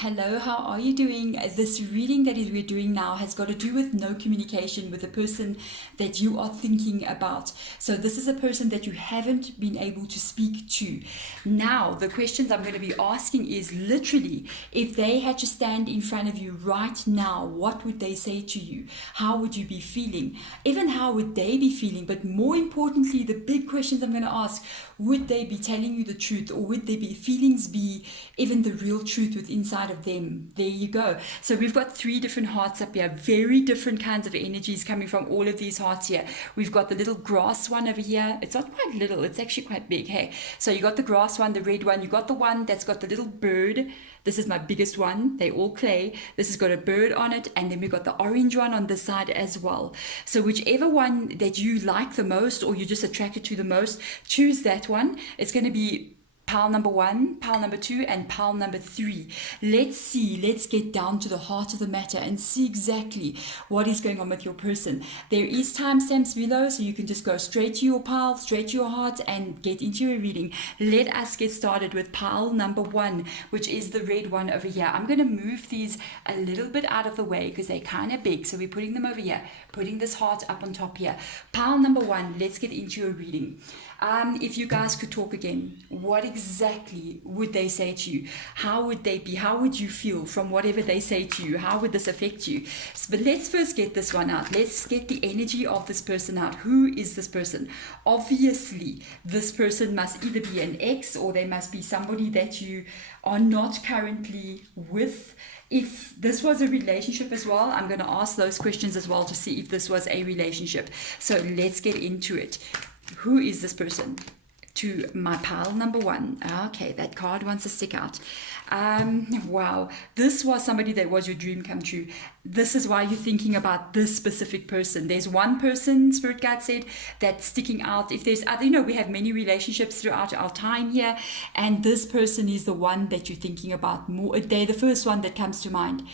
Hello, how are you doing? This reading that we're doing now has got to do with no communication with the person that you are thinking about. So this is a person that you haven't been able to speak to. Now, the questions I'm going to be asking is literally, if they had to stand in front of you right now, what would they say to you? How would you be feeling? Even how would they be feeling? But more importantly, the big questions I'm going to ask, would they be telling you the truth, or would their feelings be even the real truth within inside of them? There you go. So we've got 3 different hearts up here, very different kinds of energies coming from all of these hearts here. We've got the little grass one over here. It's not quite little, it's actually quite big. Hey, so you got the grass one, the red one, you got the one that's got the little bird. This is my biggest one. They all clay. This has got a bird on it, and then we've got the orange one on this side as well. So whichever one that you like the most, or you're just attracted to the most, choose that one. It's going to be pile number 1, pile number 2, and pile number 3. Let's get down to the heart of the matter and see exactly what is going on with your person. There is timestamps below, so you can just go straight to your pile, straight to your heart, and get into your reading. Let us get started with pile number 1, which is the red one over here. I'm going to move these a little bit out of the way because they're kind of big, so we're putting them over here, putting this heart up on top here. Pile number 1, let's get into your reading. If you guys could talk again, what exactly would they say to you? How would they be? How would you feel from whatever they say to you? How would this affect you? But let's first get this one out. Let's get the energy of this person out. Who is this person? Obviously, this person must either be an ex, or they must be somebody that you are not currently with. If this was a relationship as well, I'm going to ask those questions as well to see if this was a relationship. So let's get into it. Who is this person? To my pile number 1. Okay, that card wants to stick out. Wow, this was somebody that was your dream come true. This is why you're thinking about this specific person. There's one person, Spirit Guide said, that's sticking out. If there's other, we have many relationships throughout our time here, and this person is the one that you're thinking about more. They're the first one that comes to mind.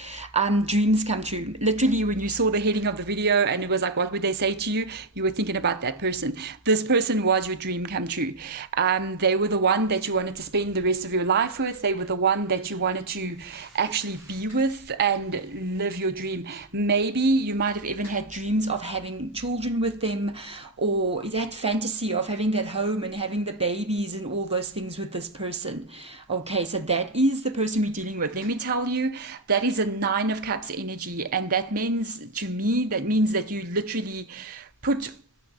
Dreams come true. Literally, when you saw the heading of the video and it was like, what would they say to you? You were thinking about that person. This person was your dream come true. They were the one that you wanted to spend the rest of your life with. They were the one that you wanted to actually be with and live your dream. Maybe you might have even had dreams of having children with them, or that fantasy of having that home and having the babies and all those things with this person. Okay, so that is the person we're dealing with. Let me tell you, that is a 9 of Cups energy, and that means, to me, that means that you literally put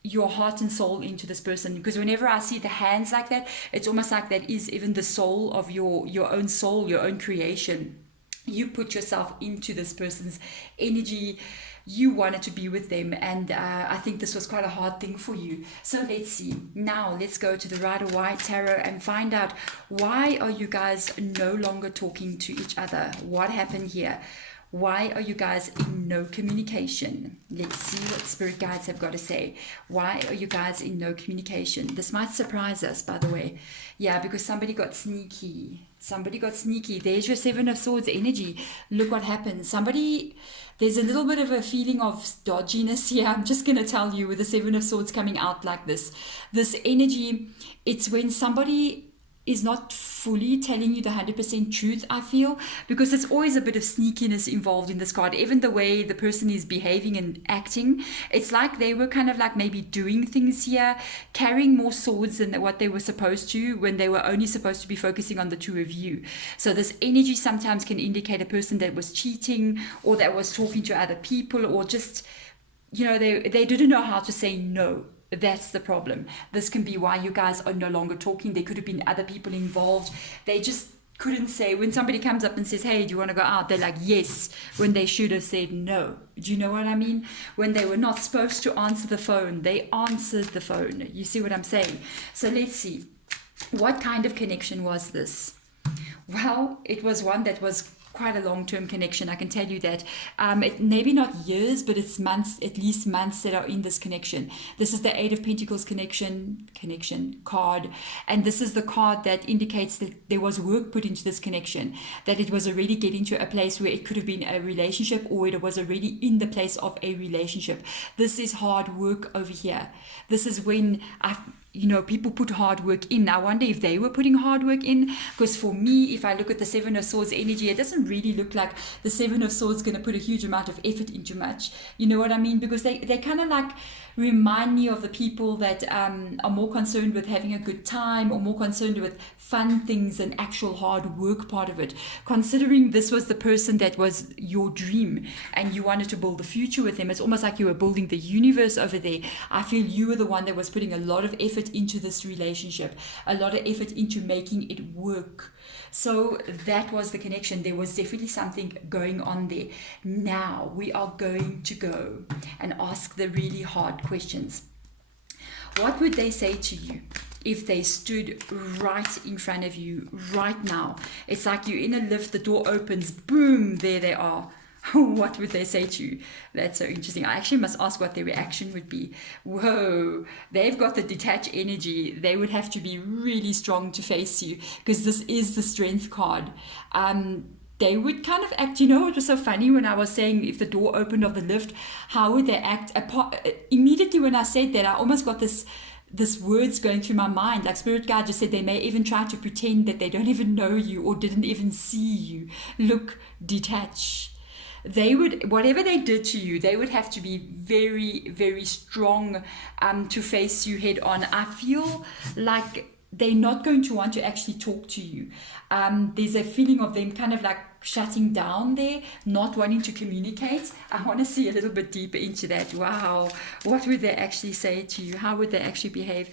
your heart and soul into this person. Because whenever I see the hands like that, it's almost like that is even the soul of your own soul, your own creation. You put yourself into this person's energy. You wanted to be with them, and I think this was quite a hard thing for you. So let's see. Now let's go to the Rider-Waite Tarot and find out, why are you guys no longer talking to each other? What happened here? Why are you guys in no communication? Let's see what Spirit Guides have got to say. Why are you guys in no communication? This might surprise us, by the way. Yeah, because somebody got sneaky. Somebody got sneaky. There's your 7 of Swords energy. Look what happens. There's a little bit of a feeling of dodginess here. I'm just going to tell you, with the 7 of Swords coming out like this. This energy, it's when somebody is not fully telling you the 100% truth, I feel, because there's always a bit of sneakiness involved in this card. Even the way the person is behaving and acting, it's like they were kind of like maybe doing things here, carrying more swords than what they were supposed to, when they were only supposed to be focusing on the 2 of you. So this energy sometimes can indicate a person that was cheating, or that was talking to other people, or just, they didn't know how to say no. That's the problem. This can be why you guys are no longer talking. There could have been other people involved. They just couldn't say. When somebody comes up and says, hey, do you want to go out? They're like, yes, when they should have said no. Do you know what I mean? When they were not supposed to answer the phone, they answered the phone. You see what I'm saying? So let's see. What kind of connection was this? Well, it was one that was quite a long-term connection, I can tell you that. Maybe not years, but it's months, at least months, that are in this connection. This is the 8 of Pentacles connection card, and this is the card that indicates that there was work put into this connection, that it was already getting to a place where it could have been a relationship, or it was already in the place of a relationship. This is hard work over here. This is when people put hard work in. I wonder if they were putting hard work in, because for me, if I look at the Seven of Swords energy, it doesn't really look like the Seven of Swords going to put a huge amount of effort into much. You know what I mean? Because they kind of like remind me of the people that are more concerned with having a good time, or more concerned with fun things than actual hard work part of it. Considering this was the person that was your dream and you wanted to build the future with them, it's almost like you were building the universe over there. I feel you were the one that was putting a lot of effort into this relationship, a lot of effort into making it work. So that was the connection. There was definitely something going on there. Now we are going to go and ask the really hard questions. What would they say to you if they stood right in front of you right now? It's like you're in a lift, the door opens, boom, there they are. What would they say to you? That's so interesting. I actually must ask what their reaction would be. Whoa, they've got the detached energy. They would have to be really strong to face you, because this is the Strength card. They would kind of act, it was so funny when I was saying if the door opened of the lift, how would they act? Immediately when I said that, I almost got this words going through my mind, like Spirit Guide just said, they may even try to pretend that they don't even know you or didn't even see you. Look, detach. They would, whatever they did to you, they would have to be very, very strong to face you head on. I feel like they're not going to want to actually talk to you. There's a feeling of them kind of like shutting down there, not wanting to communicate. I want to see a little bit deeper into that. Wow, what would they actually say to you? How would they actually behave?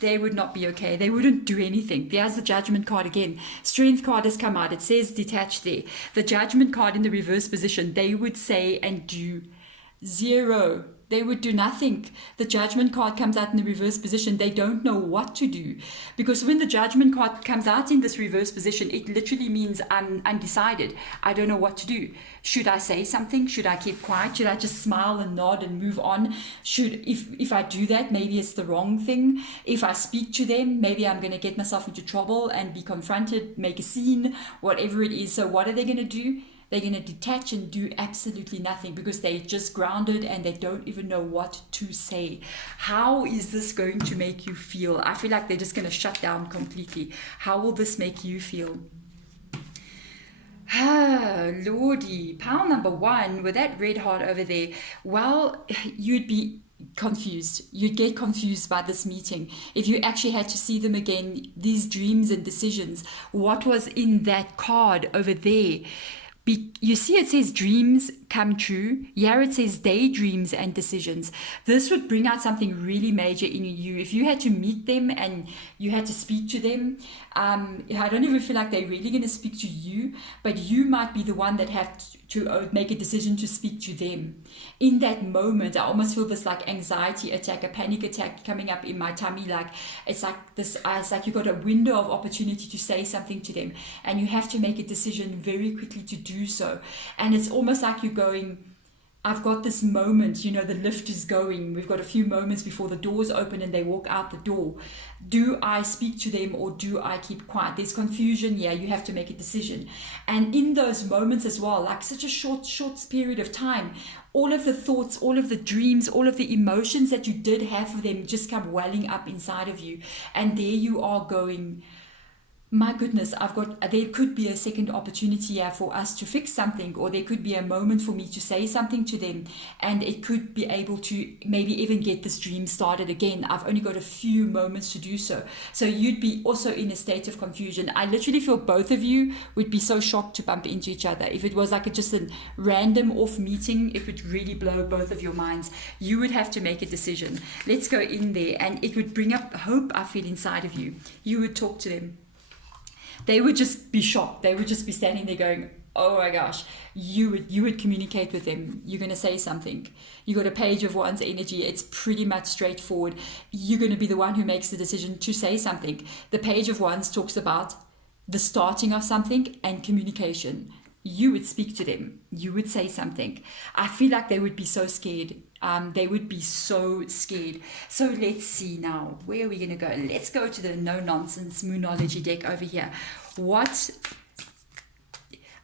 They would not be okay. They wouldn't do anything. There's the Judgment card again. Strength card has come out. It says detached there. The Judgment card in the reverse position, they would say and do zero. They would do nothing. The Judgment card comes out in the reverse position. They don't know what to do. Because when the Judgment card comes out in this reverse position, it literally means I'm undecided. I don't know what to do. Should I say something? Should I keep quiet? Should I just smile and nod and move on? If I do that, maybe it's the wrong thing. If I speak to them, maybe I'm going to get myself into trouble and be confronted, make a scene, whatever it is. So what are they going to do? They're going to detach and do absolutely nothing, because they're just grounded and they don't even know what to say. How is this going to make you feel? I feel like they're just going to shut down completely. How will this make you feel? Lordy, pile number 1 with that red heart over there. Well, you'd be confused. You'd get confused by this meeting. If you actually had to see them again, these dreams and decisions, what was in that card over there? You see it says dreams come true. Here it says daydreams and decisions. This would bring out something really major in you. If you had to meet them and you had to speak to them, I don't even feel like they're really going to speak to you, but you might be the one that have to make a decision to speak to them. In that moment, I almost feel this like anxiety attack, a panic attack coming up in my tummy. Like it's like you've got a window of opportunity to say something to them, and you have to make a decision very quickly to do so. And it's almost like you're going, I've got this moment, the lift is going. We've got a few moments before the doors open and they walk out the door. Do I speak to them or do I keep quiet? There's confusion. Yeah, you have to make a decision. And in those moments as well, like such a short period of time, all of the thoughts, all of the dreams, all of the emotions that you did have for them just come welling up inside of you. And there you are going, my goodness, there could be a second opportunity here for us to fix something, or there could be a moment for me to say something to them, and it could be able to maybe even get this dream started again. I've only got a few moments to do so. So you'd be also in a state of confusion. I literally feel both of you would be so shocked to bump into each other. If it was like just a random off meeting, it would really blow both of your minds. You would have to make a decision. Let's go in there, and it would bring up hope, I feel, inside of you. You would talk to them. They would just be shocked. They would just be standing there going, oh my gosh. You would communicate with them. You're going to say something. You got a Page of Wands energy. It's pretty much straightforward. You're going to be the one who makes the decision to say something. The Page of Wands talks about the starting of something and communication. You would speak to them. You would say something. I feel like they would be so scared. They would be so scared. So let's see now. Where are we going to go? Let's go to the no-nonsense Moonology deck over here.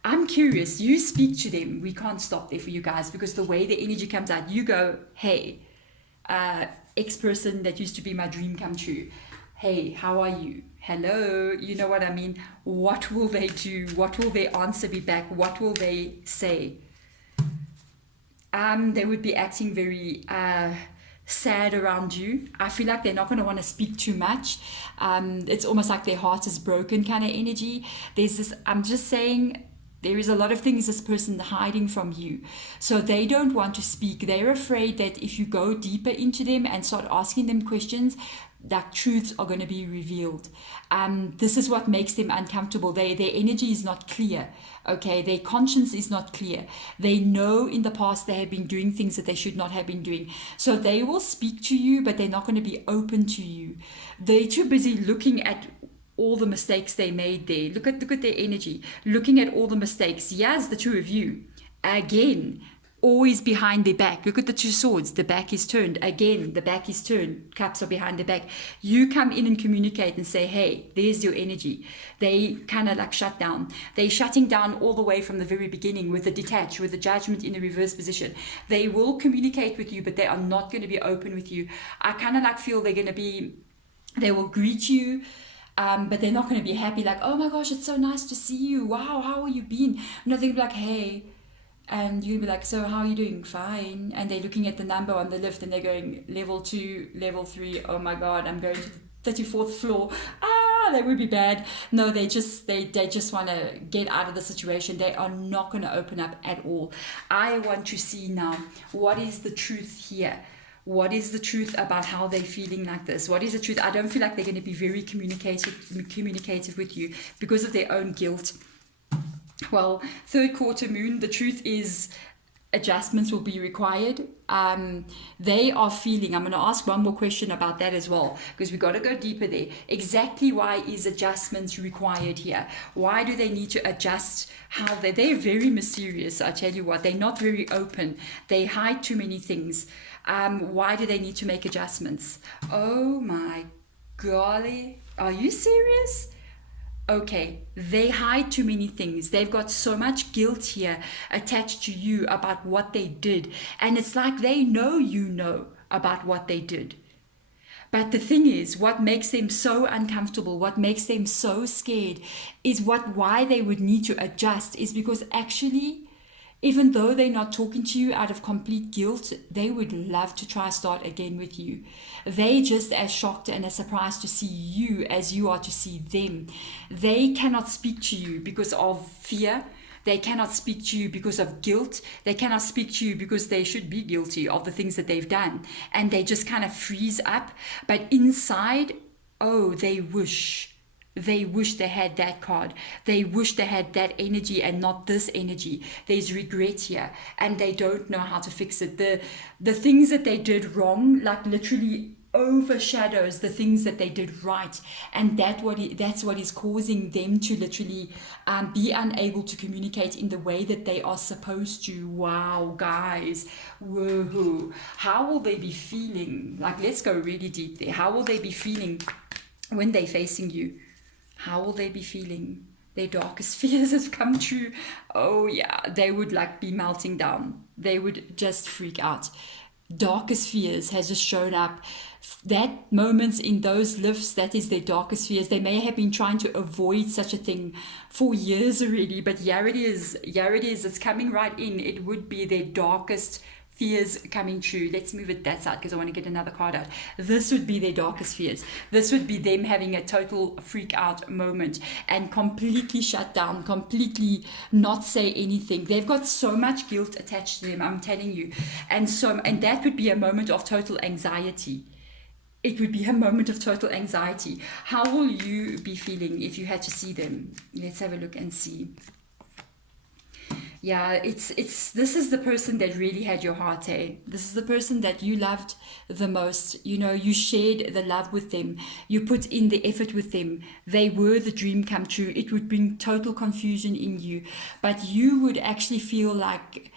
I'm curious. You speak to them. We can't stop there for you guys, because the way the energy comes out, you go, hey, ex-person that used to be my dream come true. Hey, how are you? Hello, you know what I mean? What will they do? What will their answer be back? What will they say? They would be acting very sad around you. I feel like they're not going to want to speak too much. It's almost like their heart is broken kind of energy. There's this, I'm just saying, there is a lot of things this person hiding from you. So they don't want to speak. They're afraid that if you go deeper into them and start asking them questions, that truths are going to be revealed. This is what makes them uncomfortable. Their energy is not clear. Okay, their conscience is not clear. They know in the past they have been doing things that they should not have been doing. So they will speak to you, but they're not going to be open to you. They're too busy looking at all the mistakes they made there. Look at their energy. Looking at all the mistakes. Yes, the two of you. Again, always behind their back. Look at the two swords. The back is turned. Again, the back is turned. Cups are behind the back. You come in and communicate and say, hey, there's your energy. They kind of like shut down. They're shutting down all the way from the very beginning with the detach, with the judgment in the reverse position. They will communicate with you, but they are not going to be open with you. I kind of like feel they will greet you, but they're not going to be happy like, oh my gosh, it's so nice to see you. Wow, how have you been? No, they'll be like, hey. And you'll be like, so how are you doing? Fine. And they're looking at the number on the lift and they're going level 2, level 3. Oh my God, I'm going to the 34th floor. That would be bad. No, they just want to get out of the situation. They are not going to open up at all. I want to see now, what is the truth here? What is the truth about how they're feeling like this? What is the truth? I don't feel like they're going to be very communicative with you because of their own guilt. Well, third quarter moon, the truth is adjustments will be required. They are feeling, I'm going to ask one more question about that as well, because we've got to go deeper there. Exactly why is adjustments required here? Why do they need to adjust how they're very mysterious, I tell you what. They're not very open. They hide too many things. Why do they need to make adjustments? Oh my golly, are you serious? Okay, they hide too many things. They've got so much guilt here attached to you about what they did. And it's like they know you know about what they did. But the thing is, what makes them so uncomfortable, what makes them so scared is why they would need to adjust is because actually, even though they're not talking to you out of complete guilt, they would love to try start again with you. They're just as shocked and as surprised to see you as you are to see them. They cannot speak to you because of fear. They cannot speak to you because of guilt. They cannot speak to you because they should be guilty of the things that they've done. And they just kind of freeze up. But inside, oh, they wish they had that card. They wish they had that energy and not this energy. There's regret here and they don't know how to fix it. The things that they did wrong, like literally overshadows the things that they did right. And that's what is causing them to literally be unable to communicate in the way that they are supposed to. Wow, guys. Woohoo. How will they be feeling? Like, let's go really deep there. How will they be feeling when they're facing you? How will they be feeling? Their darkest fears have come true. Oh yeah, they would like be melting down. They would just freak out. Darkest fears has just shown up. That moments in those lifts, that is their darkest fears. They may have been trying to avoid such a thing for years already, but here it is, it's coming right in. It would be their darkest fears coming true. Let's move it that side because I want to get another card out. This would be their darkest fears. This would be them having a total freak out moment and completely shut down, completely not say anything. They've got so much guilt attached to them, I'm telling you. And that would be a moment of total anxiety. It would be a moment of total anxiety. How will you be feeling if you had to see them? Let's have a look and see. Yeah, this is the person that really had your heart, eh? This is the person that you loved the most. You know, you shared the love with them. You put in the effort with them. They were the dream come true. It would bring total confusion in you. But you would actually feel like,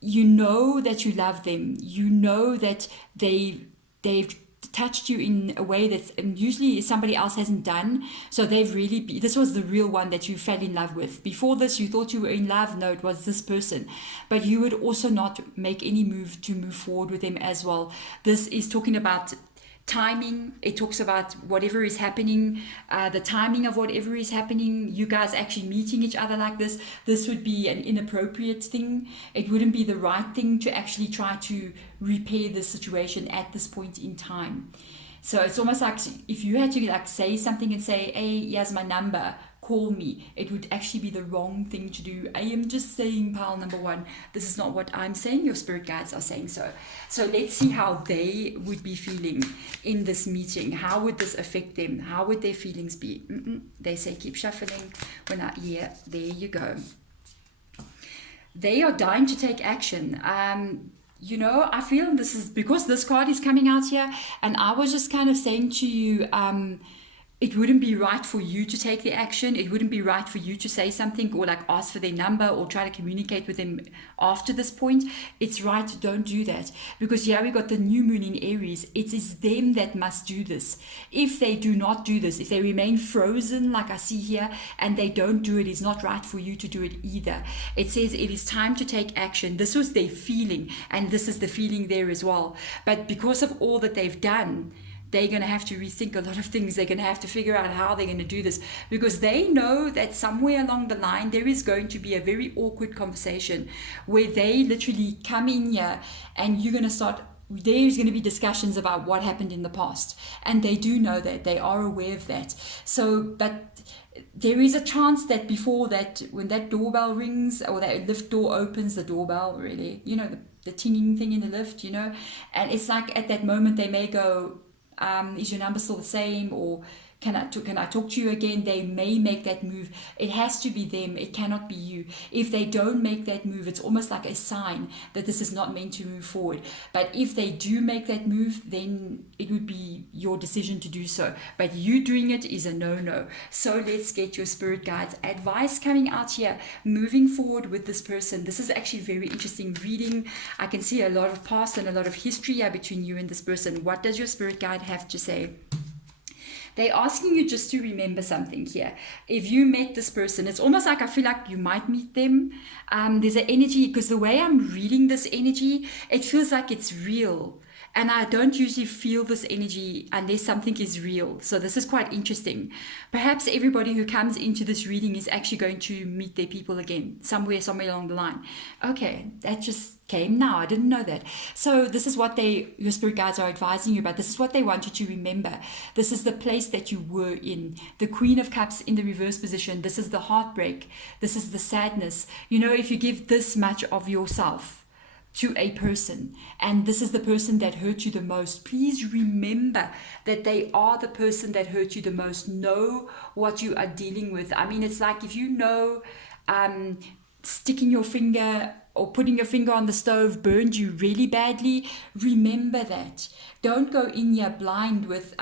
you know that you love them. You know that they've touched you in a way that usually somebody else hasn't done. So they've really this was the real one that you fell in love with. Before this, you thought you were in love. No, it was this person. But you would also not make any move to move forward with them as well. This is talking about timing. It talks about whatever is happening, the timing of whatever is happening, you guys actually meeting each other like this would be an inappropriate thing. It wouldn't be the right thing to actually try to repair the situation at this point in time. So it's almost like if you had to like say something and say, hey, here's my number, call me, it would actually be the wrong thing to do. I am just saying, pile number one, this is not what I'm saying, your spirit guides are saying so. So let's see how they would be feeling in this meeting. How would this affect them? How would their feelings be? They say keep shuffling. Yeah, there you go. They are dying to take action. You know, I feel this is because this card is coming out here, and I was just kind of saying to you, it wouldn't be right for you to take the action. It wouldn't be right for you to say something or like ask for their number or try to communicate with them after this point. It's right, don't do that. Because we got the new moon in Aries. It is them that must do this. If they do not do this, if they remain frozen like I see here and they don't do it, it's not right for you to do it either. It says it is time to take action. This was their feeling, and this is the feeling there as well. But because of all that they've done, they're going to have to rethink a lot of things. They're going to have to figure out how they're going to do this, because they know that somewhere along the line there is going to be a very awkward conversation where they literally come in here and you're going to start, there's going to be discussions about what happened in the past, and they do know that, they are aware of that. So but there is a chance that before that, when that doorbell rings or that lift door opens, the doorbell really, you know, the tinging thing in the lift, you know, and it's like at that moment they may go, is your number still the same, or can I talk to you again? They may make that move. It has to be them. It cannot be you. If they don't make that move, it's almost like a sign that this is not meant to move forward. But if they do make that move, then it would be your decision to do so. But you doing it is a no-no. So let's get your spirit guides advice coming out here, moving forward with this person. This is actually very interesting reading. I can see a lot of past and a lot of history here between you and this person. What does your spirit guide have to say? They're asking you just to remember something here. If you met this person, it's almost like I feel like you might meet them. There's an energy, because the way I'm reading this energy, it feels like it's real. And I don't usually feel this energy unless something is real. So this is quite interesting. Perhaps everybody who comes into this reading is actually going to meet their people again, somewhere along the line. Okay, that just came now. I didn't know that. So this is what your spirit guides are advising you about. This is what they want you to remember. This is the place that you were in. The Queen of Cups in the reverse position. This is the heartbreak. This is the sadness. You know, if you give this much of yourself to a person, and this is the person that hurt you the most, please remember that they are the person that hurt you the most. Know what you are dealing with. I mean, it's like if you know sticking your finger or putting your finger on the stove burned you really badly, remember that. Don't go in here blind with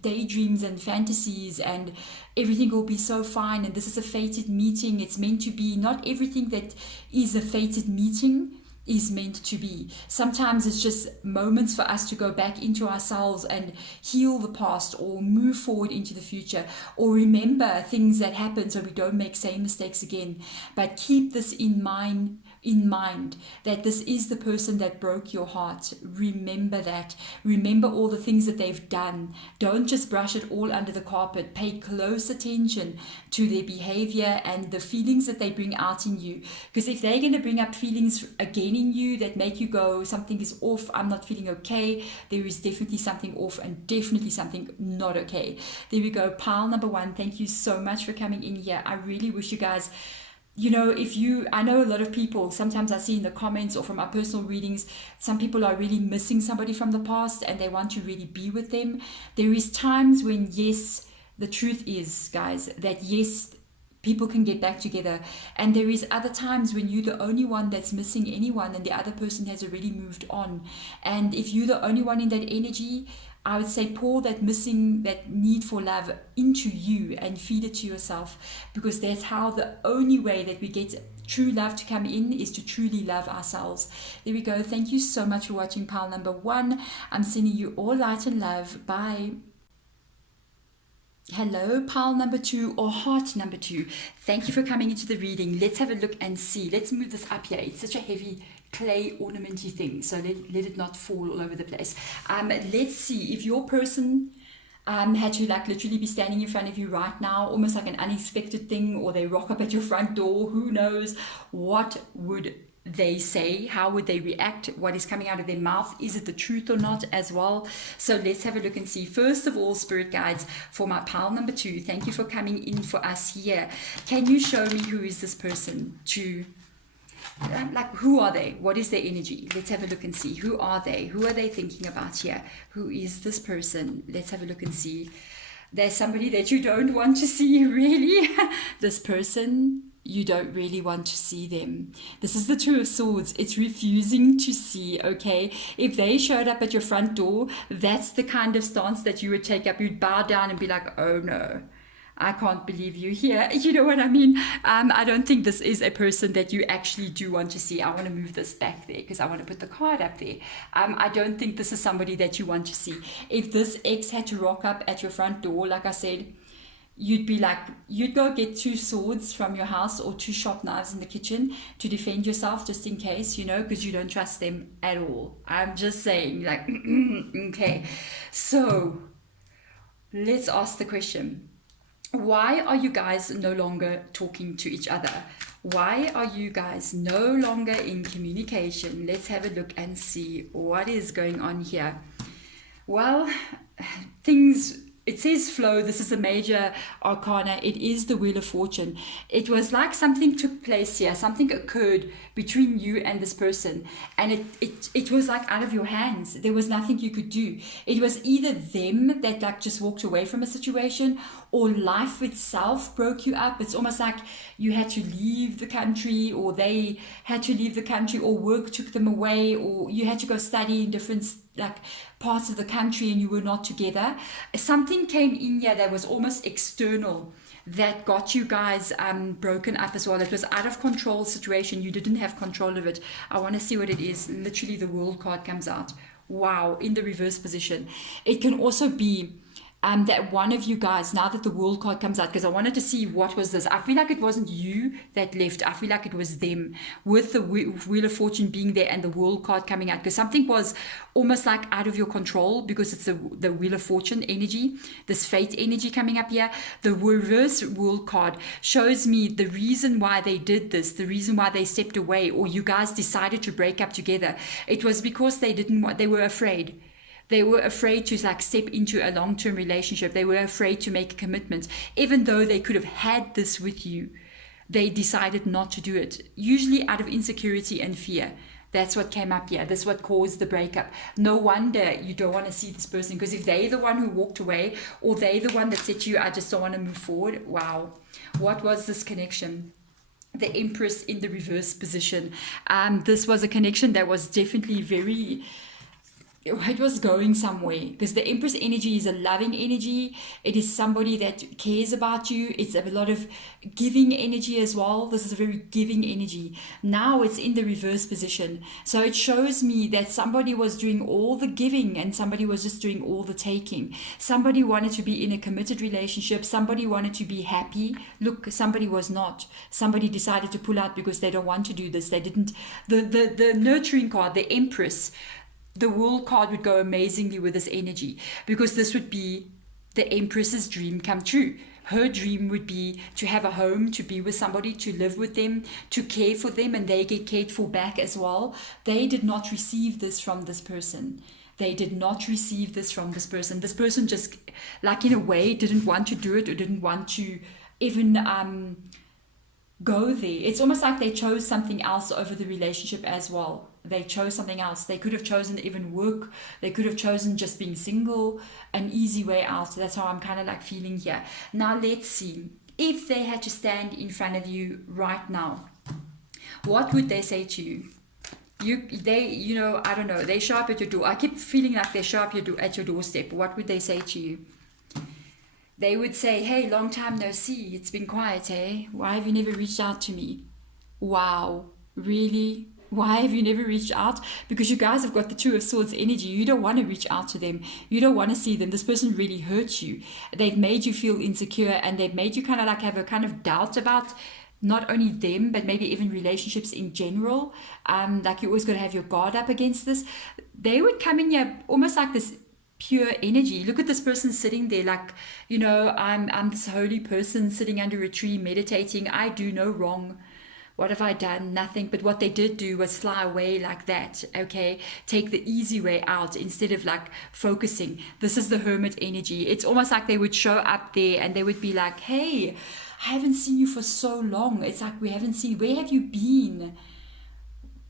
daydreams and fantasies and everything will be so fine and this is a fated meeting. It's meant to be. Not everything that is a fated meeting is meant to be. Sometimes it's just moments for us to go back into ourselves and heal the past or move forward into the future or remember things that happened so we don't make same mistakes again. But keep this in mind that this is the person that broke your heart. Remember that. Remember all the things that they've done. Don't just brush it all under the carpet. Pay close attention to their behavior and the feelings that they bring out in you. Because if they're going to bring up feelings again in you that make you go, something is off, I'm not feeling okay, there is definitely something off and definitely something not okay. There we go. Pile number one, thank you so much for coming in here. I really wish you guys, you know, I know a lot of people, sometimes I see in the comments or from our personal readings, some people are really missing somebody from the past and they want to really be with them. There is times when, yes, the truth is, guys, that yes, people can get back together. And there is other times when you're the only one that's missing anyone and the other person has already moved on. And if you're the only one in that energy, I would say pour that need for love into you and feed it to yourself, because that's how the only way that we get true love to come in is to truly love ourselves. There we go. Thank you so much for watching pile number 1. I'm sending you all light and love. Bye. Hello, pile number 2 or heart number 2. Thank you for coming into the reading. Let's have a look and see. Let's move this up here. It's such a heavy clay ornamenty thing, so let it not fall all over the place. Let's see if your person had to like literally be standing in front of you right now, almost like an unexpected thing, or they rock up at your front door, who knows, what would they say? How would they react? What is coming out of their mouth? Is it the truth or not as well? So let's have a look and see. First of all, spirit guides, for my pile number 2, thank you for coming in for us here. Can you show me who is this person to... like, who are they? What is their energy? Let's have a look and see. Who are they? Who are they thinking about here? Who is this person? Let's have a look and see. There's somebody that you don't want to see, really. This person, you don't really want to see them. This is the Two of Swords. It's refusing to see, okay? If they showed up at your front door, that's the kind of stance that you would take up. You'd bow down and be like, oh no, I can't believe you here. You know what I mean? I don't think this is a person that you actually do want to see. I want to move this back there because I want to put the card up there. I don't think this is somebody that you want to see. If this ex had to rock up at your front door, like I said, you'd be like, you'd go get 2 swords from your house or 2 sharp knives in the kitchen to defend yourself, just in case, you know, because you don't trust them at all. I'm just saying, like, okay. So let's ask the question. Why are you guys no longer talking to each other? Why are you guys no longer in communication? Let's have a look and see what is going on here. Well, it says flow. This is a major arcana. It is the Wheel of Fortune. It was like something took place here. Something occurred between you and this person. And it was like out of your hands. There was nothing you could do. It was either them that like just walked away from a situation, or life itself broke you up. It's almost like you had to leave the country, or they had to leave the country, or work took them away, or you had to go study in different like parts of the country and you were not together. Something came in here that was almost external that got you guys broken up as well. It was out of control situation. You didn't have control of it. I want to see what it is. Literally the World card comes out. Wow, in the reverse position. It can also be that one of you guys, now that the World card comes out, because I wanted to see what was this. I feel like it wasn't you that left. I feel like it was them, with the Wheel of Fortune being there and the World card coming out, because something was almost like out of your control, because it's the Wheel of Fortune energy, this fate energy coming up here. The reverse World card shows me the reason why they did this, the reason why they stepped away, or you guys decided to break up together. It was because they were afraid. They were afraid to like step into a long-term relationship. They were afraid to make a commitment. Even though they could have had this with you, they decided not to do it. Usually out of insecurity and fear. That's what came up here. That's what caused the breakup. No wonder you don't want to see this person, because if they're the one who walked away, or they're the one that said to you, I just don't want to move forward. Wow. What was this connection? The Empress in the reverse position. This was a connection that was definitely very... it was going somewhere, because the Empress energy is a loving energy. It is somebody that cares about you. It's a lot of giving energy as well. This is a very giving energy. Now it's in the reverse position. So it shows me that somebody was doing all the giving and somebody was just doing all the taking. Somebody wanted to be in a committed relationship. Somebody wanted to be happy. Look, somebody was not. Somebody decided to pull out because they don't want to do this. They didn't. The nurturing card, the Empress, the World card would go amazingly with this energy, because this would be the Empress's dream come true. Her dream would be to have a home, to be with somebody, to live with them, to care for them, and they get cared for back as well. They did not receive this from this person. They did not receive this from this person. This person just, like in a way, didn't want to do it, or didn't want to even go there. It's almost like they chose something else over the relationship as well. They chose something else. They could have chosen even work. They could have chosen just being single, an easy way out. That's how I'm kind of like feeling here. Now let's see. If they had to stand in front of you right now, what would they say to you? I don't know, they show up at your door. I keep feeling like they show up at your doorstep. What would they say to you? They would say, hey, long time no see. It's been quiet, eh? Why have you never reached out to me? Wow, really? Why have you never reached out? Because you guys have got the Two of Swords energy. You don't want to reach out to them. You don't want to see them. This person really hurt you. They've made you feel insecure, and they've made you kind of like have a kind of doubt about not only them, but maybe even relationships in general. Like you always got to have your guard up against this. They would come in here almost like this pure energy. Look at this person sitting there like, I'm this holy person sitting under a tree meditating. I do no wrong. What have I done? Nothing. But what they did do was fly away like that, okay? Take the easy way out instead of like focusing. This is the hermit energy. It's almost like they would show up there and they would be like, hey, I haven't seen you for so long. It's like we haven't seen, where have you been?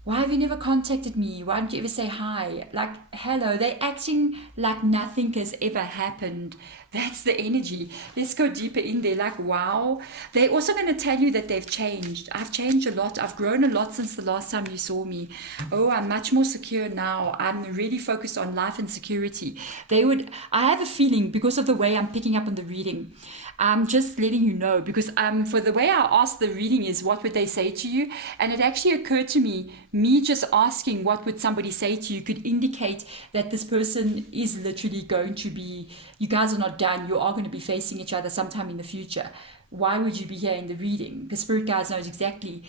Why have you never contacted me? Why don't you ever say hi? Like, hello, they're acting like nothing has ever happened. That's the energy. Let's go deeper in there. Like, wow. They're also going to tell you that they've changed. I've changed a lot. I've grown a lot since the last time you saw me. Oh, I'm much more secure now. I'm really focused on life and security. I have a feeling because of the way I'm picking up on the reading. I'm just letting you know because for the way I asked the reading is what would they say to you? And it actually occurred to me just asking what would somebody say to you could indicate that this person is literally going to be, you guys are not done, you are going to be facing each other sometime in the future. Why would you be here in the reading? The spirit guides knows exactly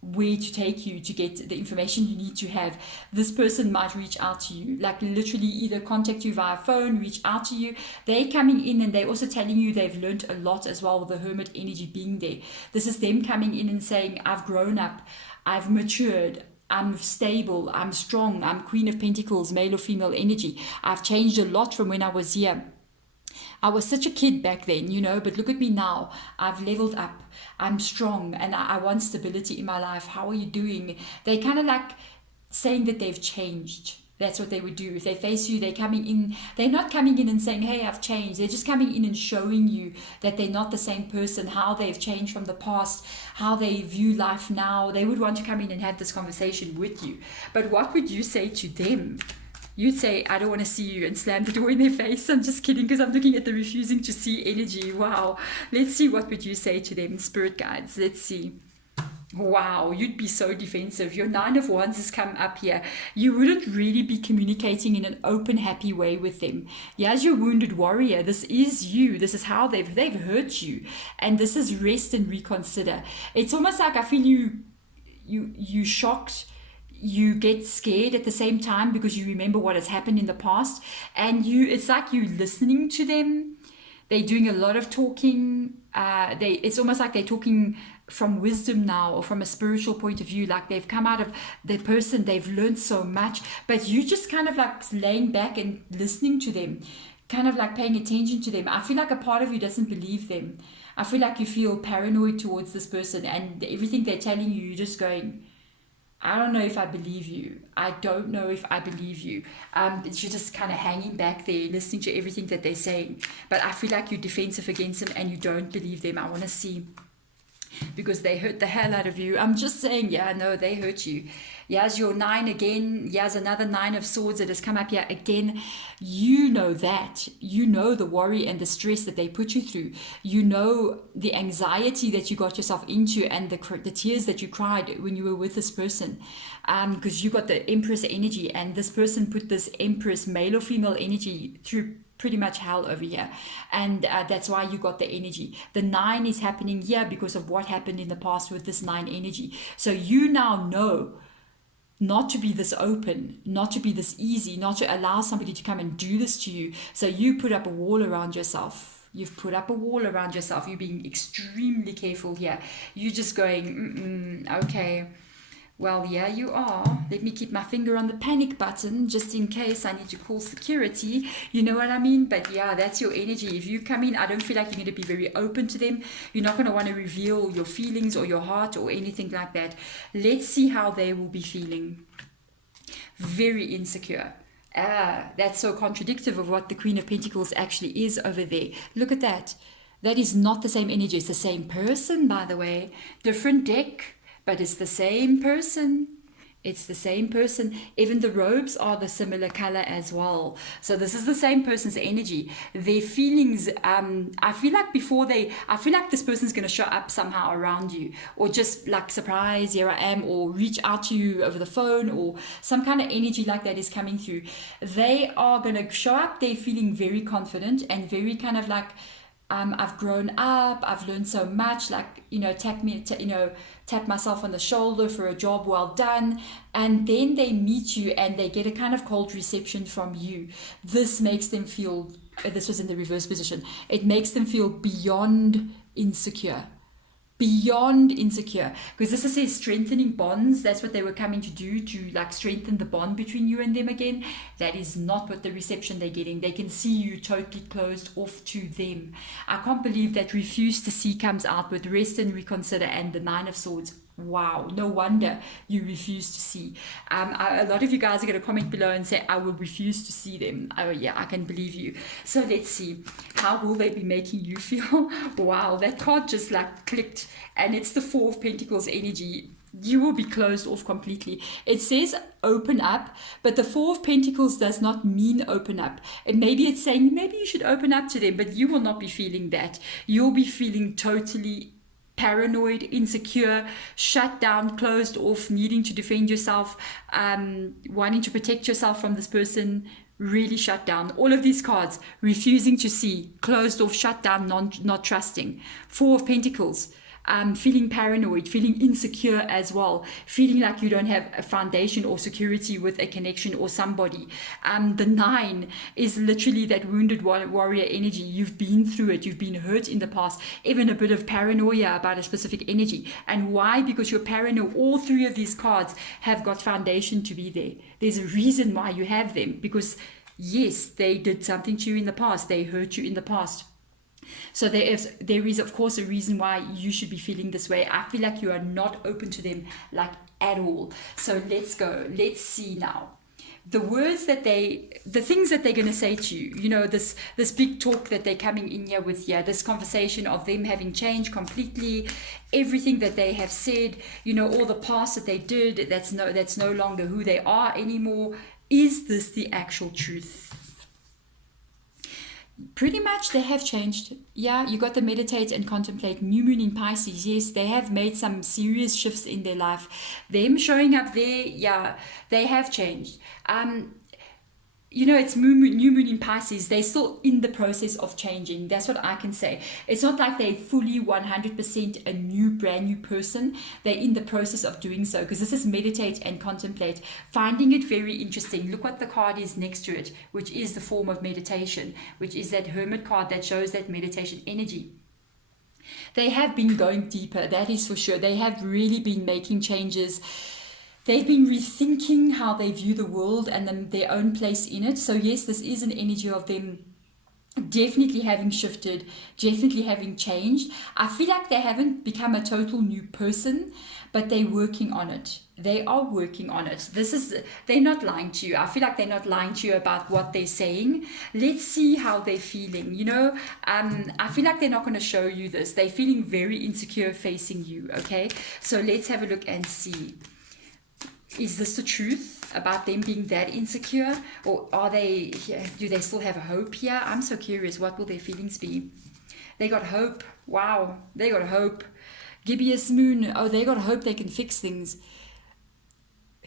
where to take you to get the information you need to have. This person might reach out to you, like literally either contact you via phone, reach out to you. They're coming in and they're also telling you they've learned a lot as well with the hermit energy being there. This is them coming in and saying, I've grown up, I've matured, I'm stable, I'm strong, I'm Queen of Pentacles, male or female energy. I've changed a lot from when I was here. I was such a kid back then, but look at me now. I've leveled up. I'm strong and I want stability in my life. How are you doing? They kind of like saying that they've changed. That's what they would do. If they face you, they're coming in. They're not coming in and saying, hey, I've changed. They're just coming in and showing you that they're not the same person, how they've changed from the past, how they view life now. They would want to come in and have this conversation with you. But what would you say to them? You'd say, I don't want to see you, and slam the door in their face. I'm just kidding because I'm looking at the refusing to see energy. Wow. Let's see, what would you say to them, spirit guides? Let's see. Wow, you'd be so defensive. Your 9 of Wands has come up here. You wouldn't really be communicating in an open, happy way with them. Yeah, as your wounded warrior, this is you. This is how they've hurt you. And this is rest and reconsider. It's almost like I feel you shocked. You get scared at the same time because you remember what has happened in the past, and it's like you listening to them. They're doing a lot of talking. It's almost like they're talking from wisdom now, or from a spiritual point of view, like they've come out of the person, they've learned so much, but you just kind of like laying back and listening to them, kind of like paying attention to them. I feel like a part of you doesn't believe them. I feel like you feel paranoid towards this person, and everything they're telling you, you're just going, I don't know if I believe you. I don't know if I believe you. You're just kind of hanging back there, listening to everything that they're saying. But I feel like you're defensive against them and you don't believe them. I want to see, because they hurt the hell out of you. I'm just saying, yeah, no, they hurt you. Here's your 9 again. Here's another 9 of Swords that has come up here again. You know that. You know the worry and the stress that they put you through. You know the anxiety that you got yourself into, and the tears that you cried when you were with this person. Because you got the Empress energy, and this person put this Empress, male or female energy, through pretty much hell over here, and that's why you got the energy. The 9 is happening here because of what happened in the past with this 9 energy. So you now know not to be this open, not to be this easy, not to allow somebody to come and do this to you. So you put up a wall around yourself. You've put up a wall around yourself. You're being extremely careful here. You're just going, okay, well, yeah, you are. Let me keep my finger on the panic button just in case I need to call security. You know what I mean? But yeah, that's your energy. If you come in, I don't feel like you're going to be very open to them. You're not going to want to reveal your feelings or your heart or anything like that. Let's see how they will be feeling. Very insecure. That's so contradictory of what the Queen of Pentacles actually is over there. Look at that. That is not the same energy. It's the same person, by the way. Different deck, but it's the same person. It's the same person. Even the robes are the similar color as well. So this is the same person's energy. Their feelings, I feel like this person's going to show up somehow around you, or just like, surprise, here I am, or reach out to you over the phone, or some kind of energy like that is coming through. They are going to show up. They're feeling very confident and very kind of like, I've grown up, I've learned so much, like, tap myself on the shoulder for a job well done. And then they meet you and they get a kind of cold reception from you. This makes them feel, this was in the reverse position, it makes them feel beyond insecure. Because this is strengthening bonds. That's what they were coming to do, to like strengthen the bond between you and them again. That is not what the reception they're getting. They can see you totally closed off to them. I can't believe that refuse to see comes out with rest and reconsider and the 9 of Swords. Wow, no wonder you refuse to see. A lot of you guys are going to comment below and say, I will refuse to see them. Oh yeah, I can believe you. So let's see, how will they be making you feel? Wow, that card just like clicked, and it's the 4 of Pentacles energy. You will be closed off completely. It says open up, but the 4 of Pentacles does not mean open up. And maybe it's saying maybe you should open up to them, but you will not be feeling that. You'll be feeling totally paranoid, insecure, shut down, closed off, needing to defend yourself, wanting to protect yourself from this person, really shut down. All of these cards, refusing to see, closed off, shut down, not trusting. 4 of Pentacles, feeling paranoid, feeling insecure as well, feeling like you don't have a foundation or security with a connection or somebody. The 9 is literally that wounded warrior energy. You've been through it, you've been hurt in the past, even a bit of paranoia about a specific energy. And why? Because you're paranoid. All 3 of these cards have got foundation to be there. There's a reason why you have them, because yes, they did something to you in the past, they hurt you in the past. So there is of course a reason why you should be feeling this way. I feel like you are not open to them, like, at all. So let's go. Let's see now. The words that the things that they're going to say to you, this big talk that they're coming in here with, this conversation of them having changed completely, everything that they have said, all the past that they did, that's no longer who they are anymore. Is this the actual truth? Pretty much they have changed. Yeah, you got the meditate and contemplate, new moon in Pisces. Yes, they have made some serious shifts in their life. Them showing up there, yeah, they have changed. It's new moon in Pisces. They're still in the process of changing. That's what I can say. It's not like they're fully 100% a brand new person. They're in the process of doing so, because this is meditate and contemplate, finding it very interesting. Look what the card is next to it, which is the form of meditation, which is that Hermit card that shows that meditation energy. They have been going deeper, that is for sure. They have really been making changes. They've been rethinking how they view the world and their own place in it. So yes, this is an energy of them definitely having shifted, definitely having changed. I feel like they haven't become a total new person, but they're working on it. They are working on it. They're not lying to you. I feel like they're not lying to you about what they're saying. Let's see how they're feeling. I feel like they're not going to show you this. They're feeling very insecure facing you. Okay, so let's have a look and see. Is this the truth about them being that insecure? Or do they still have hope here? I'm so curious. What will their feelings be? They got hope. Wow. They got hope. Gibeus moon. Oh, they got hope they can fix things.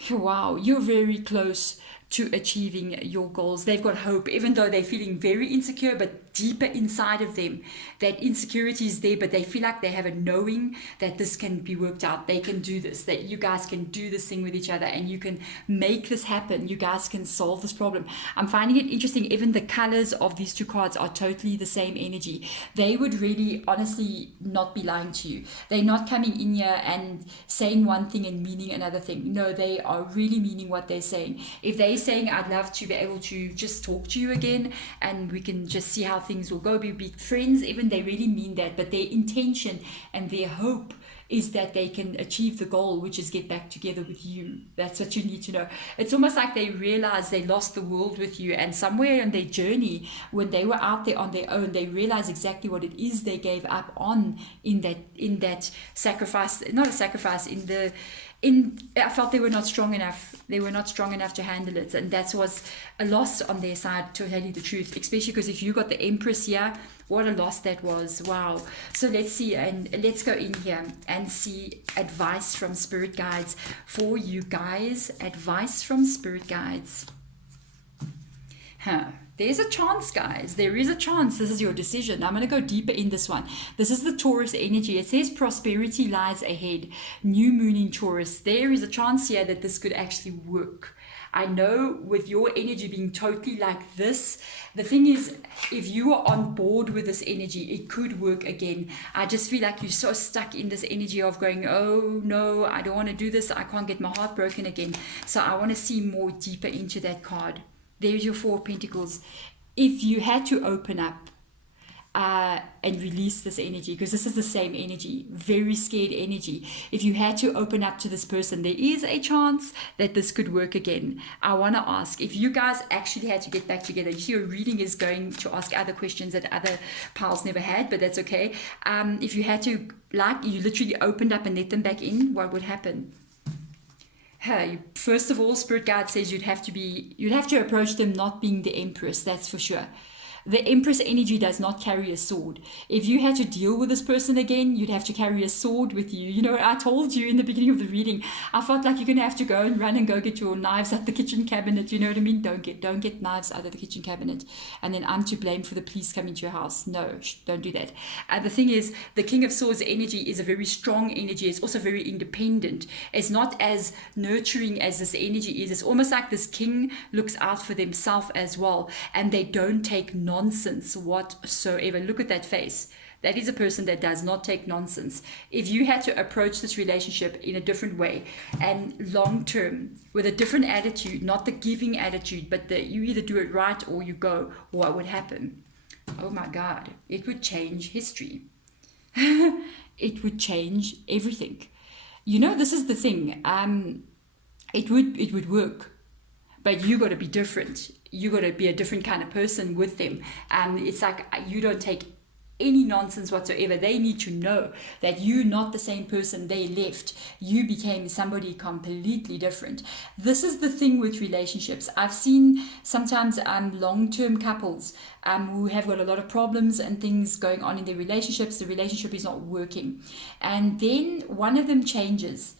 Wow. You're very close to achieving your goals. They've got hope, even though they're feeling very insecure, but deeper inside of them, that insecurity is there, but they feel like they have a knowing that this can be worked out. They can do this, that you guys can do this thing with each other and you can make this happen. You guys can solve this problem. I'm finding it interesting. Even the colors of these 2 cards are totally the same energy. They would really honestly not be lying to you. They're not coming in here and saying one thing and meaning another thing. No, they are really meaning what they're saying. If they're saying, I'd love to be able to just talk to you again and we can just see how things will go, be friends, even they really mean that, but their intention and their hope is that they can achieve the goal, which is get back together with you. That's what you need to know. It's almost like they realize they lost the world with you, and somewhere in their journey, when they were out there on their own, they realized exactly what it is they gave up on in that sacrifice, not a sacrifice, I felt they were not strong enough. They were not strong enough to handle it, and that was a loss on their side, to tell you the truth. Especially because if you got the Empress here, what a loss that was. Wow. So let's see, and let's go in here and see advice from spirit guides for you guys. Advice from spirit guides. There's a chance, guys. There is a chance. This is your decision. I'm going to go deeper in this one. This is the Taurus energy. It says prosperity lies ahead. New moon in Taurus. There is a chance here that this could actually work. I know with your energy being totally like this, the thing is, if you are on board with this energy, it could work again. I just feel like you're so stuck in this energy of going, oh no, I don't want to do this. I can't get my heart broken again. So I want to see more deeper into that card. There's your Four of Pentacles. If you had to open up and release this energy, because this is the same energy, very scared energy. If you had to open up to this person, there is a chance that this could work again. I want to ask, if you guys actually had to get back together, you see your reading is going to ask other questions that other pals never had, but that's okay. If you had to, like, you literally opened up and let them back in, what would happen? First of all, Spirit Guide says you'd have to approach them not being the Empress, that's for sure. The Empress energy does not carry a sword. If you had to deal with this person again, you'd have to carry a sword with you. You know, I told you in the beginning of the reading, I felt like you're going to have to go and run and go get your knives out the kitchen cabinet. You know what I mean? Don't get knives out of the kitchen cabinet. And then I'm to blame for the police coming to your house. No, don't do that. The thing is, the King of Swords energy is a very strong energy. It's also very independent. It's not as nurturing as this energy is. It's almost like this king looks out for themselves as well. And they don't take nonsense whatsoever. Look at that face. That is a person that does not take nonsense. If you had to approach this relationship in a different way and long term with a different attitude, not the giving attitude, but you either do it right or you go, what would happen? Oh my God, it would change history. It would change everything. You know, this is the thing. It would work, but you got to be different. You got to be a different kind of person with them. It's like you don't take any nonsense whatsoever. They need to know that you're not the same person they left. You became somebody completely different. This is the thing with relationships. I've seen sometimes long-term couples who have got a lot of problems and things going on in their relationships. The relationship is not working. And then one of them changes.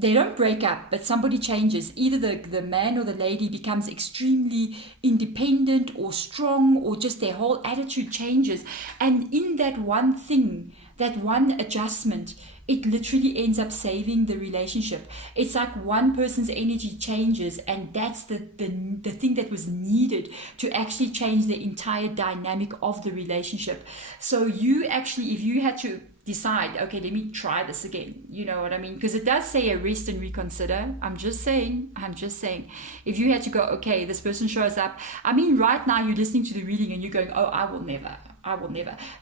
They don't break up, but somebody changes. Either the man or the lady becomes extremely independent or strong, or just their whole attitude changes. And in that one thing, that one adjustment, it literally ends up saving the relationship. It's like one person's energy changes, and that's the thing that was needed to actually change the entire dynamic of the relationship. So you actually, if you had to decide, okay, let me try this again, you know what I mean? Because it does say arrest and reconsider. I'm just saying, if you had to go, okay, this person shows up. I mean, right now you're listening to the reading and you're going, oh, I will never.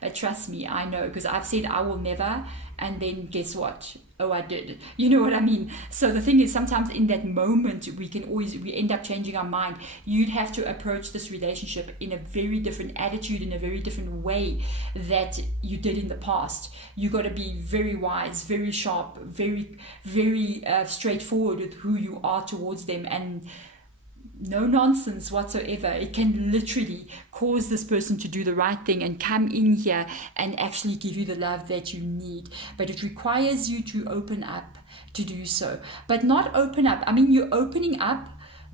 But trust me, I know, because I've said I will never, and then guess what? Oh, I did. You know what I mean? So the thing is, sometimes in that moment, we end up changing our mind. You'd have to approach this relationship in a very different attitude, in a very different way that you did in the past. You got to be very wise, very sharp, very, very straightforward with who you are towards them, and no nonsense whatsoever. It can literally cause this person to do the right thing and come in here and actually give you the love that you need. But it requires you to open up to do so. But not open up. I mean, you're opening up,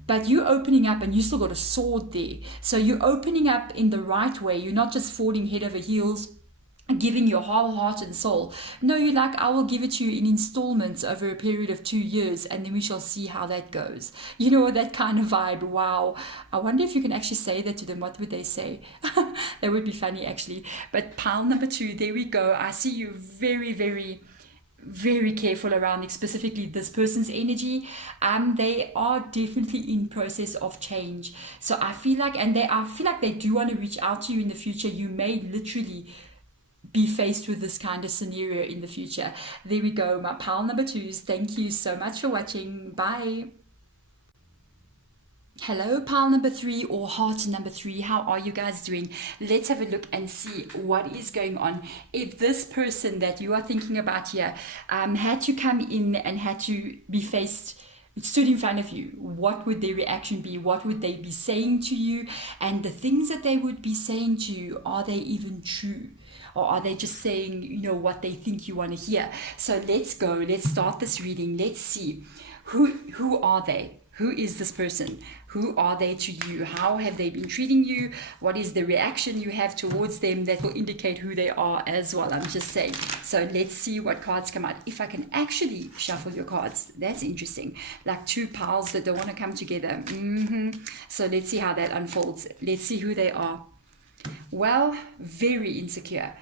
but you're opening up and you still got a sword there. So you're opening up in the right way. You're not just falling head over heels, giving your whole heart and soul. No, you're like, I will give it to you in installments over a period of 2 years, and then we shall see how that goes. You know, that kind of vibe. Wow. I wonder if you can actually say that to them. What would they say? That would be funny, actually. But pile number 2, there we go. I see you very, very, very careful around specifically this person's energy. They are definitely in process of change. So I feel like they do want to reach out to you in the future. You may literally be faced with this kind of scenario in the future. There we go, my pile number 2s. Thank you so much for watching. Bye. Hello, pile number 3 or heart number 3. How are you guys doing? Let's have a look and see what is going on. If this person that you are thinking about here had to come in and had to be faced, stood in front of you, what would their reaction be? What would they be saying to you? And the things that they would be saying to you, are they even true? Or are they just saying, you know, what they think you want to hear? So let's go. Let's start this reading. Let's see. Who are they? Who is this person? Who are they to you? How have they been treating you? What is the reaction you have towards them that will indicate who they are as well? I'm just saying. So let's see what cards come out. If I can actually shuffle your cards, that's interesting. Like 2 piles that don't want to come together. So let's see how that unfolds. Let's see who they are. Well, very insecure.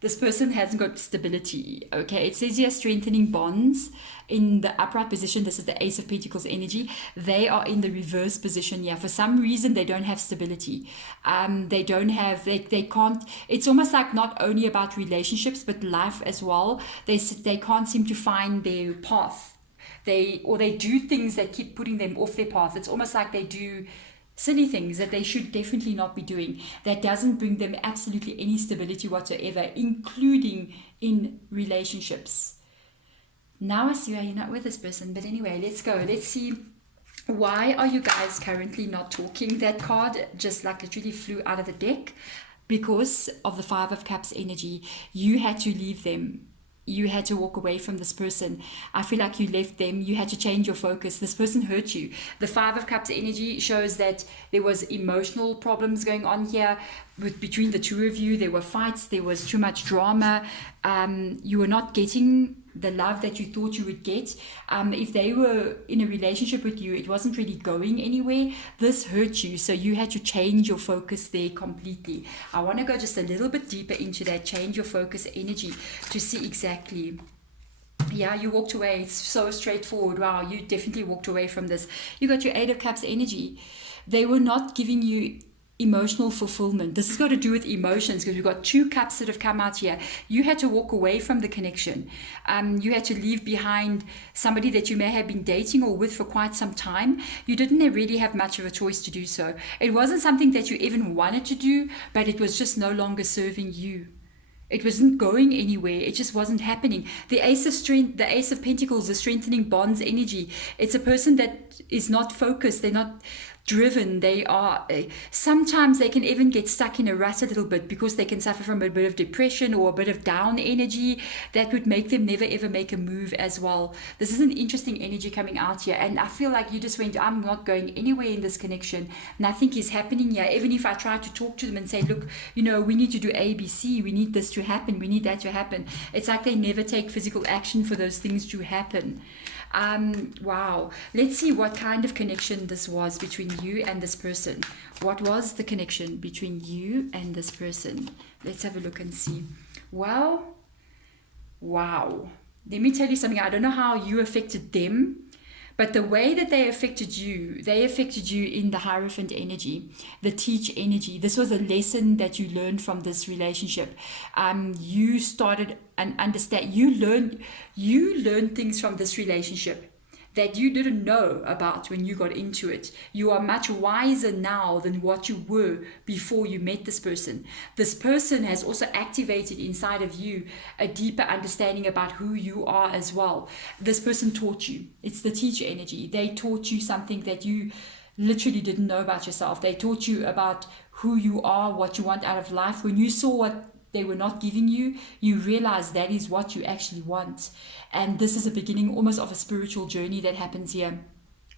This person hasn't got stability. Okay, it says here strengthening bonds in the upright position. This is the Ace of Pentacles energy. They are in the reverse position here. For some reason, they don't have stability. They don't have, they can't, it's almost like not only about relationships, but life as well. They can't seem to find their path. They do things that keep putting them off their path. It's almost like they do silly things that they should definitely not be doing. That doesn't bring them absolutely any stability whatsoever, including in relationships. Now I see why you're not with this person. But anyway, let's go. Let's see. Why are you guys currently not talking? That card just like literally flew out of the deck because of the 5 of Cups energy. You had to leave them. You had to walk away from this person. I feel like you left them. You had to change your focus. This person hurt you. The 5 of Cups energy shows that there was emotional problems going on here between the 2 of you. There were fights. There was too much drama. You were not getting the love that you thought you would get. If they were in a relationship with you, it wasn't really going anywhere. This hurt you, so you had to change your focus there completely. I want to go just a little bit deeper into that change your focus energy to see exactly. Yeah, you walked away. It's so straightforward. Wow, you definitely walked away from this. You got your 8 of Cups energy. They were not giving you emotional fulfillment. This has got to do with emotions because we've got 2 cups that have come out here. You had to walk away from the connection. You had to leave behind somebody that you may have been dating or with for quite some time. You didn't really have much of a choice to do so. It wasn't something that you even wanted to do, but it was just no longer serving you. It wasn't going anywhere. It just wasn't happening. The Ace of Strength, the Ace of Pentacles, the strengthening bonds energy. It's a person that is not focused. They're not driven. They are, sometimes they can even get stuck in a rut a little bit because they can suffer from a bit of depression or a bit of down energy that would make them never ever make a move as well. This is an interesting energy coming out here, and I feel like you just went, I'm not going anywhere in this connection. Nothing is happening here. Even if I try to talk to them and say, look, you know, we need to do A, B, C, we need this to happen, we need that to happen. It's like they never take physical action for those things to happen. Wow. Let's see what kind of connection this was between you and this person. What was the connection between you and this person? Let's have a look and see. Well, wow. Let me tell you something. I don't know how you affected them, but the way that they affected you in the Hierophant energy, the teach energy. This was a lesson that you learned from this relationship. You started and understand. You learned things from this relationship that you didn't know about when you got into it. You are much wiser now than what you were before you met this person. This person has also activated inside of you a deeper understanding about who you are as well. This person taught you. It's the teacher energy. They taught you something that you literally didn't know about yourself. They taught you about who you are, what you want out of life. When you saw what they were not giving you, you realize that is what you actually want. And this is a beginning almost of a spiritual journey that happens here.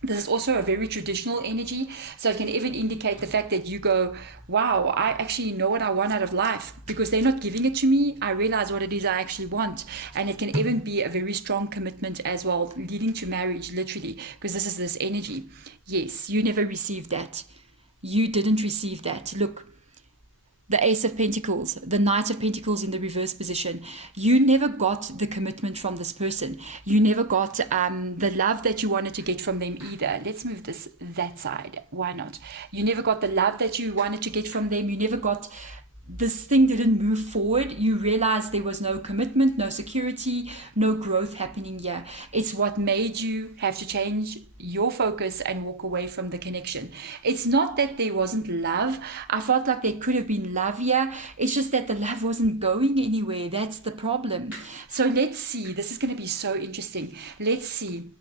This is also a very traditional energy, so it can even indicate the fact that you go, wow, I actually know what I want out of life because they're not giving it to me. I realize what it is I actually want. And it can even be a very strong commitment as well, leading to marriage, literally, because this is this energy. Yes, you never received that. You didn't receive that. Look, the Ace of Pentacles, the Knight of Pentacles in the reverse position. You never got the commitment from this person. You never got the love that you wanted to get from them either. Let's move that side. Why not? You never got the love that you wanted to get from them. You never got this thing didn't move forward. You realized there was no commitment, no security, no growth happening here. It's what made you have to change your focus and walk away from the connection. It's not that there wasn't love. I felt like there could have been love here. It's just that the love wasn't going anywhere. That's the problem. So let's see. This is going to be so interesting. Let's see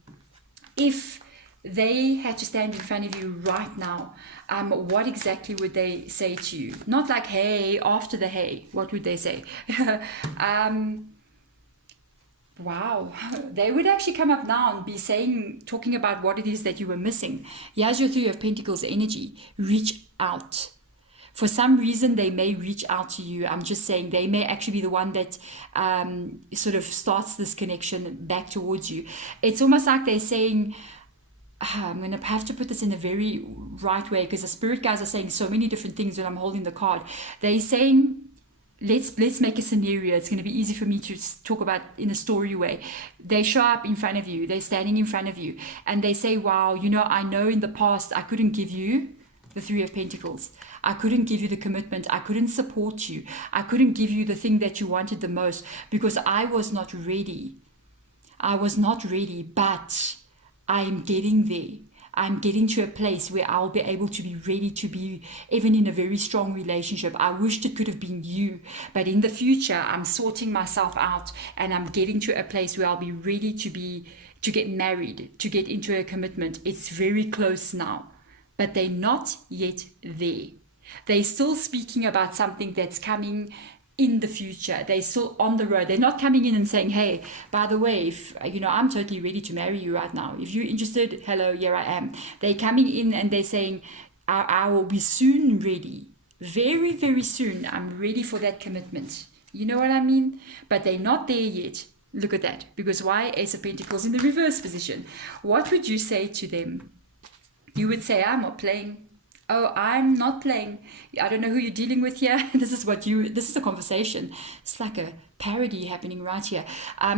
if they had to stand in front of you right now. What exactly would they say to you? Not like, hey, after the hey, what would they say? Wow, they would actually come up now and be talking about what it is that you were missing. Here's your Three of Pentacles energy. Reach out. For some reason, they may reach out to you. I'm just saying they may actually be the one that sort of starts this connection back towards you. It's almost like they're saying, I'm going to have to put this in a very right way, because the spirit guys are saying so many different things when I'm holding the card. They're saying, let's make a scenario. It's going to be easy for me to talk about in a story way. They show up in front of you. They're standing in front of you. And they say, wow, I know in the past I couldn't give you the Three of Pentacles. I couldn't give you the commitment. I couldn't support you. I couldn't give you the thing that you wanted the most because I was not ready. I was not ready, but I'm getting there. I'm getting to a place where I'll be able to be ready to be even in a very strong relationship. I wished it could have been you, but in the future, I'm sorting myself out and I'm getting to a place where I'll be ready to get married, to get into a commitment. It's very close now, but they're not yet there. They're still speaking about something that's coming in the future. They're still on the road. They're not coming in and saying, hey, by the way, if I'm totally ready to marry you right now. If you're interested, hello, here I am. They're coming in and they're saying, I will be soon ready. Very, very soon. I'm ready for that commitment. You know what I mean? But they're not there yet. Look at that. Because why? Ace of Pentacles in the reverse position. What would you say to them? You would say, I'm not playing. Oh, I'm not playing. I don't know who you're dealing with here. This is a conversation. It's like a parody happening right here.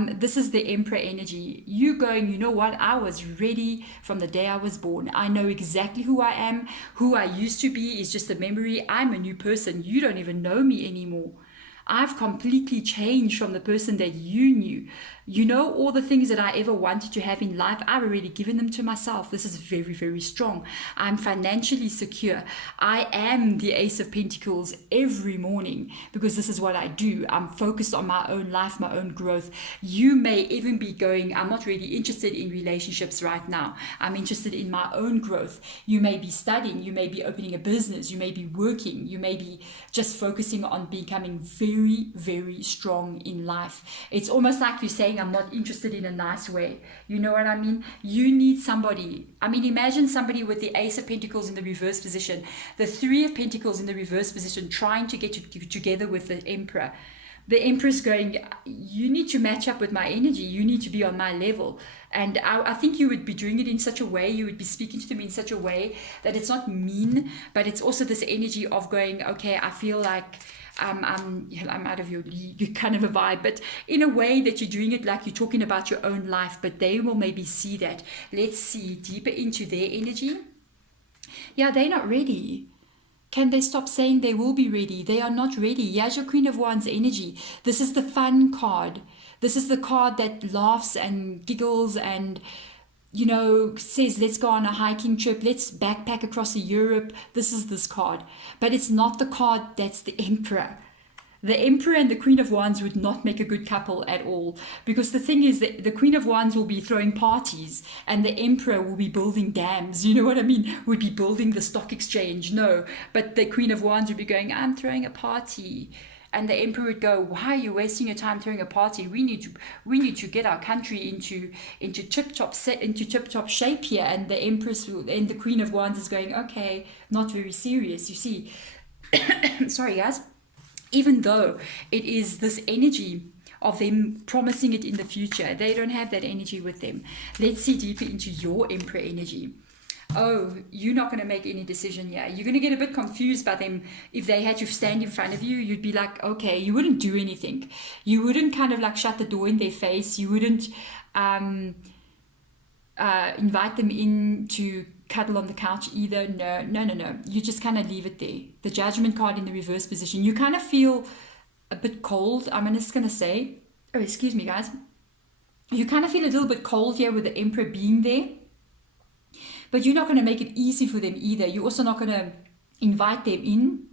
This is the Emperor energy. You going, you know what? I was ready from the day I was born. I know exactly who I am. Who I used to be is just a memory. I'm a new person. You don't even know me anymore. I've completely changed from the person that you knew. All the things that I ever wanted to have in life, I've already given them to myself. This is very, very strong. I'm financially secure. I am the Ace of Pentacles every morning because this is what I do. I'm focused on my own life, my own growth. You may even be going, I'm not really interested in relationships right now. I'm interested in my own growth. You may be studying. You may be opening a business. You may be working. You may be just focusing on becoming very, very strong in life. It's almost like you're saying, I'm not interested in a nice way. You know what I mean? You need somebody. Imagine somebody with the Ace of Pentacles in the reverse position, the Three of Pentacles in the reverse position, trying to get together with the Emperor. The Empress going, you need to match up with my energy. You need to be on my level. And I think you would be doing it in such a way, you would be speaking to them in such a way that it's not mean, but it's also this energy of going, okay, I feel like I'm out of your league, kind of a vibe, but in a way that you're doing it like you're talking about your own life, but they will maybe see that. Let's see deeper into their energy. Yeah, they're not ready. Can they stop saying they will be ready? They are not ready. Here's your Queen of Wands energy. This is the fun card. This is the card that laughs and giggles and says, let's go on a hiking trip, let's backpack across Europe. This is this card. But it's not the card that's the Emperor. The Emperor and the Queen of Wands would not make a good couple at all. Because the thing is that the Queen of Wands will be throwing parties and the Emperor will be building dams. You know what I mean? Would be building the stock exchange. No. But the Queen of Wands would be going, I'm throwing a party. And the Emperor would go, why are you wasting your time throwing a party? We need to get our country into tip-top shape here. And the Empress and the Queen of Wands is going, okay, not very serious. You see, sorry guys, even though it is this energy of them promising it in the future, they don't have that energy with them. Let's see deeper into your Emperor energy. Oh, you're not going to make any decision here. You're going to get a bit confused by them. If they had to stand in front of you, you'd be like, okay, you wouldn't do anything. You wouldn't kind of like shut the door in their face. You wouldn't invite them in to cuddle on the couch either. No. You just kind of leave it there. The Judgment card in the reverse position. You kind of feel a bit cold. I'm just going to say, oh, excuse me, guys. You kind of feel a little bit cold here with the Emperor being there. But you're not going to make it easy for them either. You're also not going to invite them in.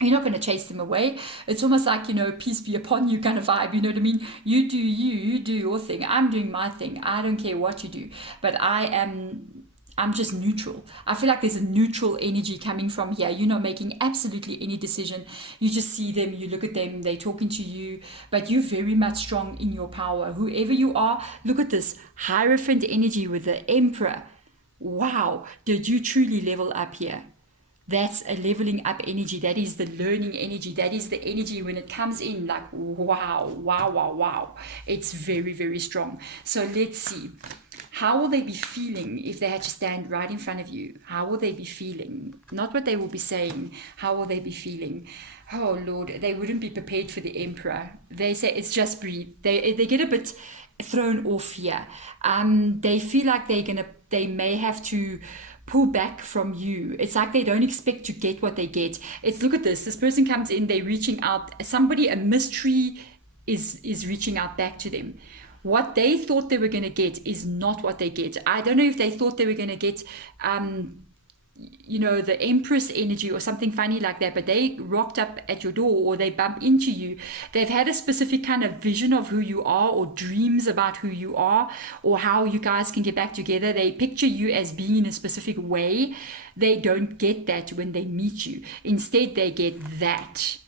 You're not going to chase them away. It's almost like, peace be upon you kind of vibe. You know what I mean? You do your thing. I'm doing my thing. I don't care what you do. But I'm just neutral. I feel like there's a neutral energy coming from here. You're not making absolutely any decision. You just see them, you look at them, they're talking to you, but you're very much strong in your power. Whoever you are, look at this Hierophant energy with the Emperor. Wow, did you truly level up here? That's a leveling up energy. That is the learning energy. That is the energy when it comes in, like, wow. It's very, very strong. So let's see. How will they be feeling if they had to stand right in front of you? How will they be feeling? Not what they will be saying. How will they be feeling? Oh, Lord, they wouldn't be prepared for the Emperor. They say, it's just breathe. They get a bit thrown off here. They feel like they may have to pull back from you. It's like they don't expect to get what they get. Look at this. This person comes in, they're reaching out. A mystery is reaching out back to them. What they thought they were going to get is not what they get. I don't know if they thought they were going to get, the Empress energy or something funny like that, but they rocked up at your door or they bump into you. They've had a specific kind of vision of who you are or dreams about who you are or how you guys can get back together. They picture you as being in a specific way. They don't get that when they meet you. Instead, they get that.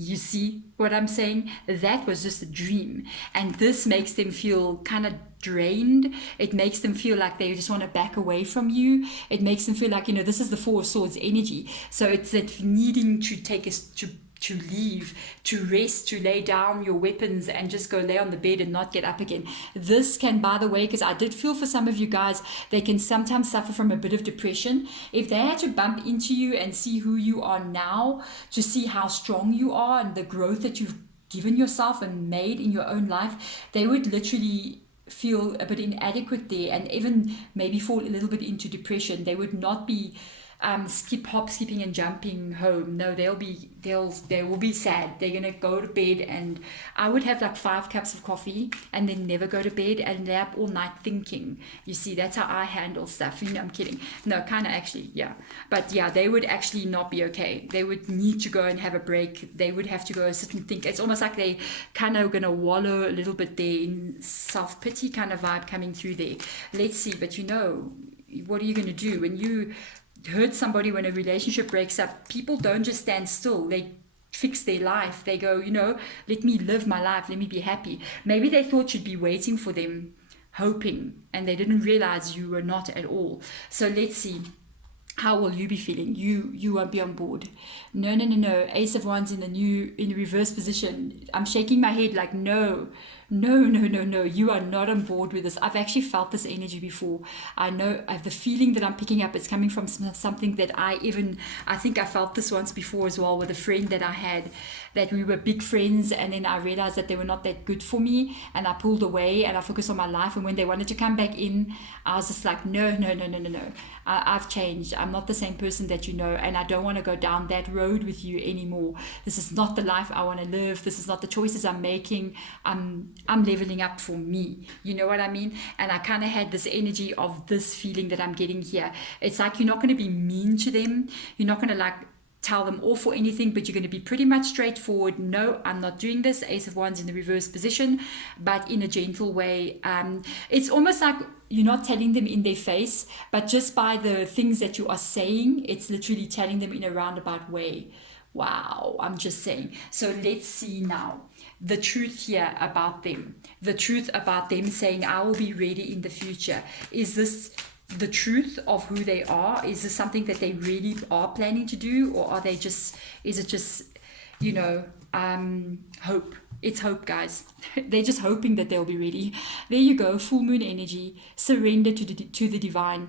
You see what I'm saying? That was just a dream. And this makes them feel kind of drained. It makes them feel like they just want to back away from you. It makes them feel like, this is the Four of Swords energy. So it's that needing to take us to leave, to rest, to lay down your weapons and just go lay on the bed and not get up again. This can, by the way, because I did feel for some of you guys, they can sometimes suffer from a bit of depression. If they had to bump into you and see who you are now, to see how strong you are and the growth that you've given yourself and made in your own life, they would literally feel a bit inadequate there and even maybe fall a little bit into depression. They would not be skipping and jumping home. No, they will be sad. They're gonna go to bed, and I would have like 5 cups of coffee and then never go to bed and lay up all night thinking. You see, that's how I handle stuff. I'm kidding. No, kind of actually, yeah. But yeah, they would actually not be okay. They would need to go and have a break. They would have to go sit and think. It's almost like they kind of gonna wallow a little bit there in self-pity kind of vibe coming through there. Let's see, but what are you gonna do when you hurt somebody? When a relationship breaks up, people don't just stand still. They fix their life. They go, let me live my life. Let me be happy. Maybe they thought you'd be waiting for them, hoping, and they didn't realize you were not at all. So let's see. How will you be feeling? You won't be on board. No. Ace of Wands in the reverse position. I'm shaking my head like no. You are not on board with this. I've actually felt this energy before. I know I have the feeling that I'm picking up. It's coming from something that I think I felt this once before as well with a friend that I had, that we were big friends, and then I realized that they were not that good for me, and I pulled away and I focused on my life. And when they wanted to come back in, I was just like, no. I've changed. I'm not the same person that and I don't want to go down that road with you anymore. This is not the life I want to live. This is not the choices I'm making. I'm leveling up for me. You know what I mean? And I kind of had this energy of this feeling that I'm getting here. It's like you're not going to be mean to them. You're not going to tell them off or anything, but you're going to be pretty much straightforward. No, I'm not doing this. Ace of Wands in the reverse position, but in a gentle way. It's almost like you're not telling them in their face, but just by the things that you are saying, it's literally telling them in a roundabout way. Wow, I'm just saying. So let's see now the truth here about them. The truth about them saying, I will be ready in the future. Is this the truth of who they are? Is this something that they really are planning to do? Or are they is it just, hope? It's hope, guys. They're just hoping that they'll be ready. There you go, full moon energy. Surrender to the divine.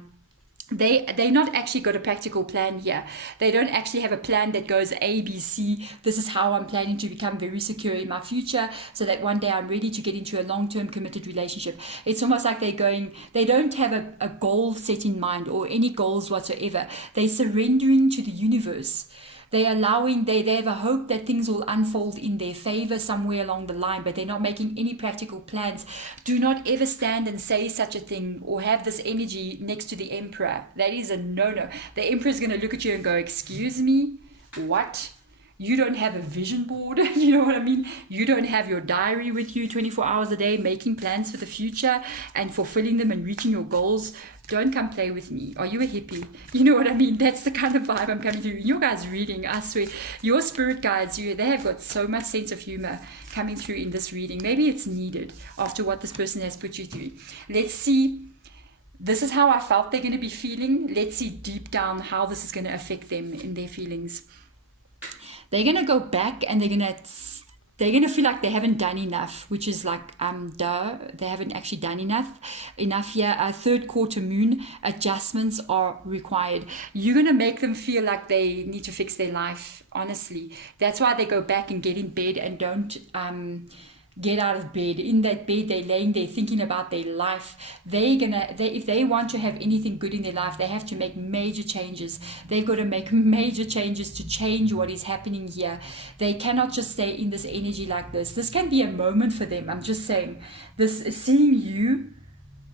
they not actually got a practical plan here. They don't actually have a plan that goes A, B, C. This is how I'm planning to become very secure in my future so that one day I'm ready to get into a long-term committed relationship. It's almost like they don't have a goal set in mind or any goals whatsoever. They're surrendering to the universe. They have a hope that things will unfold in their favor somewhere along the line, but they're not making any practical plans. Do not ever stand and say such a thing or have this energy next to the emperor. That is a no-no. The emperor is going to look at you and go, excuse me, what? You don't have a vision board, you know what I mean? You don't have your diary with you 24 hours a day, making plans for the future and fulfilling them and reaching your goals. Don't come play with me. Are you a hippie? You know what I mean? That's the kind of vibe I'm coming through. You guys reading, I swear, your spirit guides, they have got so much sense of humor coming through in this reading. Maybe it's needed after what this person has put you through. Let's see. This is how I felt they're going to be feeling. Let's see deep down how this is going to affect them in their feelings. They're going to go back and they're going to feel like they haven't done enough, which is like, they haven't actually done enough here. Third quarter moon, adjustments are required. You're going to make them feel like they need to fix their life, honestly. That's why they go back and get in bed and don't get out of bed. In that bed, they're laying there thinking about their life. If they want to have anything good in their life, they have to make major changes. They've got to make major changes to change what is happening here. They cannot just stay in this energy like this. This can be a moment for them. I'm just saying,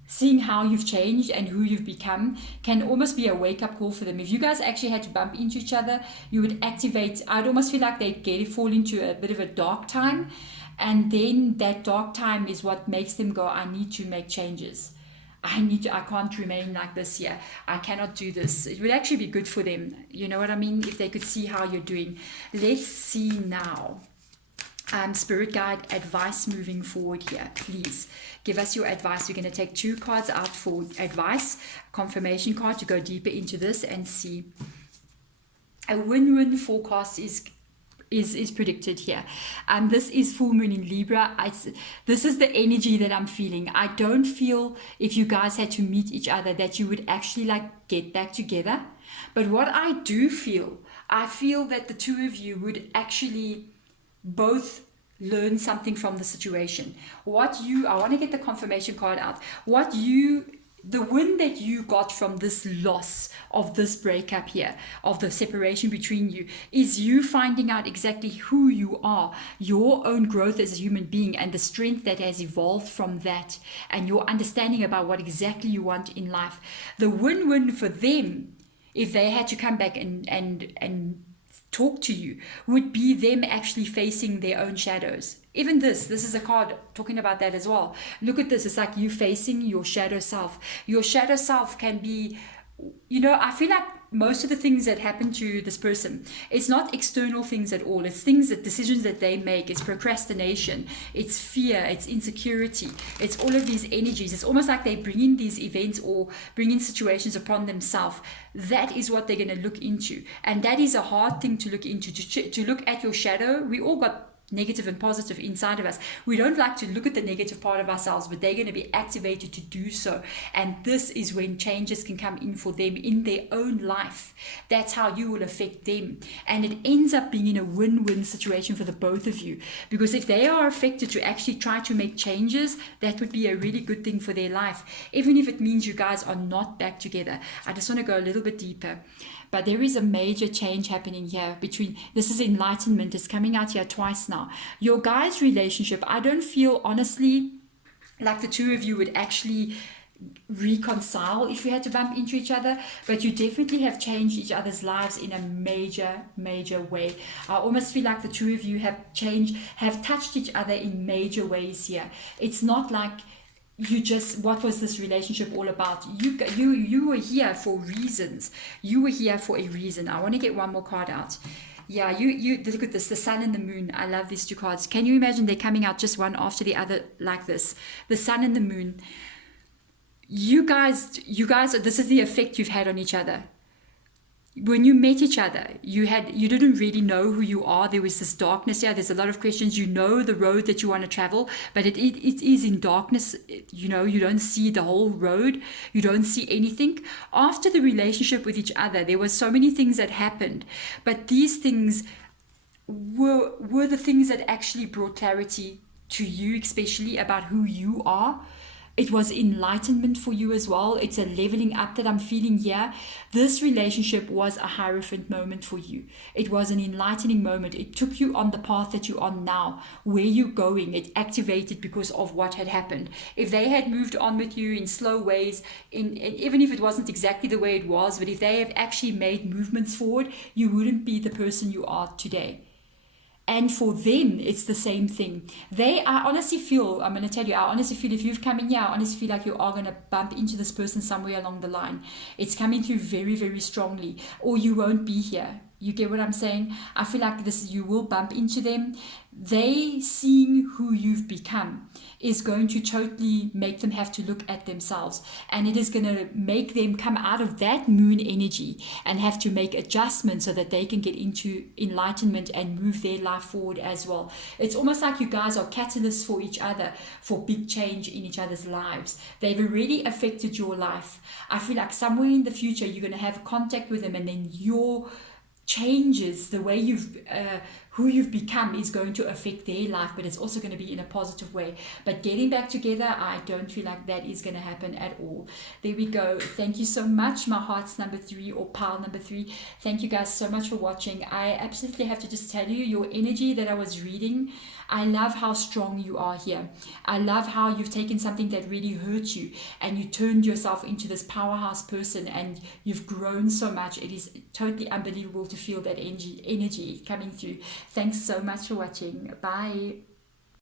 seeing how you've changed and who you've become can almost be a wake-up call for them. If you guys actually had to bump into each other, you would activate, I'd almost feel like they'd fall into a bit of a dark time. And then that dark time is what makes them go, I need to make changes. I can't remain like this here. I cannot do this. It would actually be good for them. You know what I mean? If they could see how you're doing. Let's see now. Spirit guide advice moving forward here. Please give us your advice. We're going to take 2 cards out for advice. Confirmation card to go deeper into this and see. A win-win forecast is predicted here. This is full moon in Libra. This is the energy that I'm feeling. I don't feel if you guys had to meet each other that you would actually get back together. But what I do feel, I feel that the two of you would actually both learn something from the situation. I want to get the confirmation card out. The win that you got from this loss of this breakup here, of the separation between you, is you finding out exactly who you are, your own growth as a human being and the strength that has evolved from that, and your understanding about what exactly you want in life. The win-win for them, if they had to come back and talk to you, would be them actually facing their own shadows. Even this is a card talking about that as well. Look at this. It's like you facing your shadow self. Your shadow self can be, I feel like most of the things that happen to this person, it's not external things at all. It's decisions that they make. It's procrastination. It's fear. It's insecurity. It's all of these energies. It's almost like they bring in these events or bring in situations upon themselves. That is what they're going to look into. And that is a hard thing to look into, to look at your shadow. We all got negative and positive inside of us. We don't like to look at the negative part of ourselves, but they're going to be activated to do so. And this is when changes can come in for them in their own life. That's how you will affect them. And it ends up being in a win-win situation for the both of you. Because if they are affected to actually try to make changes, that would be a really good thing for their life. Even if it means you guys are not back together. I just want to go a little bit deeper. But there is a major change happening here this is enlightenment. It's coming out here twice now. Your guys' relationship, I don't feel honestly like the two of you would actually reconcile if you had to bump into each other, but you definitely have changed each other's lives in a major way. I almost feel like the two of you have touched each other in major ways here. It's not like what was this relationship all about? You were here for reasons. You were here for a reason. I want to get one more card out. Yeah, you look at this, the sun and the moon. I love these 2 cards. Can you imagine they're coming out just one after the other like this? The sun and the moon. You guys, this is the effect you've had on each other. when you met each other, you didn't really know who you are. There was this darkness here. There's a lot of questions. You know the road that you want to travel, but it is in darkness. You know, you don't see the whole road. You don't see anything. After the relationship with each other, there were so many things that happened, but these things were the things that actually brought clarity to you, especially about who you are. It was enlightenment for you as well. It's a leveling up that I'm feeling here. This relationship was a hierophant moment for you. It was an enlightening moment. It took you on the path that you're on now. Where you're going, it activated because of what had happened. If they had moved on with you in slow ways, even if it wasn't exactly the way it was, but if they have actually made movements forward, you wouldn't be the person you are today. And for them, it's the same thing. I honestly feel if you've come in here, I honestly feel like you are going to bump into this person somewhere along the line. It's coming through very, very strongly, or you won't be here. You get what I'm saying? I feel like you will bump into them. They seeing who you've become is going to totally make them have to look at themselves, and it is going to make them come out of that moon energy and have to make adjustments so that they can get into enlightenment and move their life forward as well. It's almost like you guys are catalysts for each other, for big change in each other's lives. They've already affected your life. I feel like somewhere in the future you're going to have contact with them, and then your changes, the way who you've become, is going to affect their life, but it's also going to be in a positive way. But getting back together, I don't feel like that is going to happen at all. There we go. Thank you so much, my heart's number 3, or pile number 3. Thank you guys so much for watching. I absolutely have to just tell you, your energy that I was reading, I love how strong you are here. I love how you've taken something that really hurt you and you turned yourself into this powerhouse person, and you've grown so much. It is totally unbelievable to feel that energy coming through. Thanks so much for watching. Bye.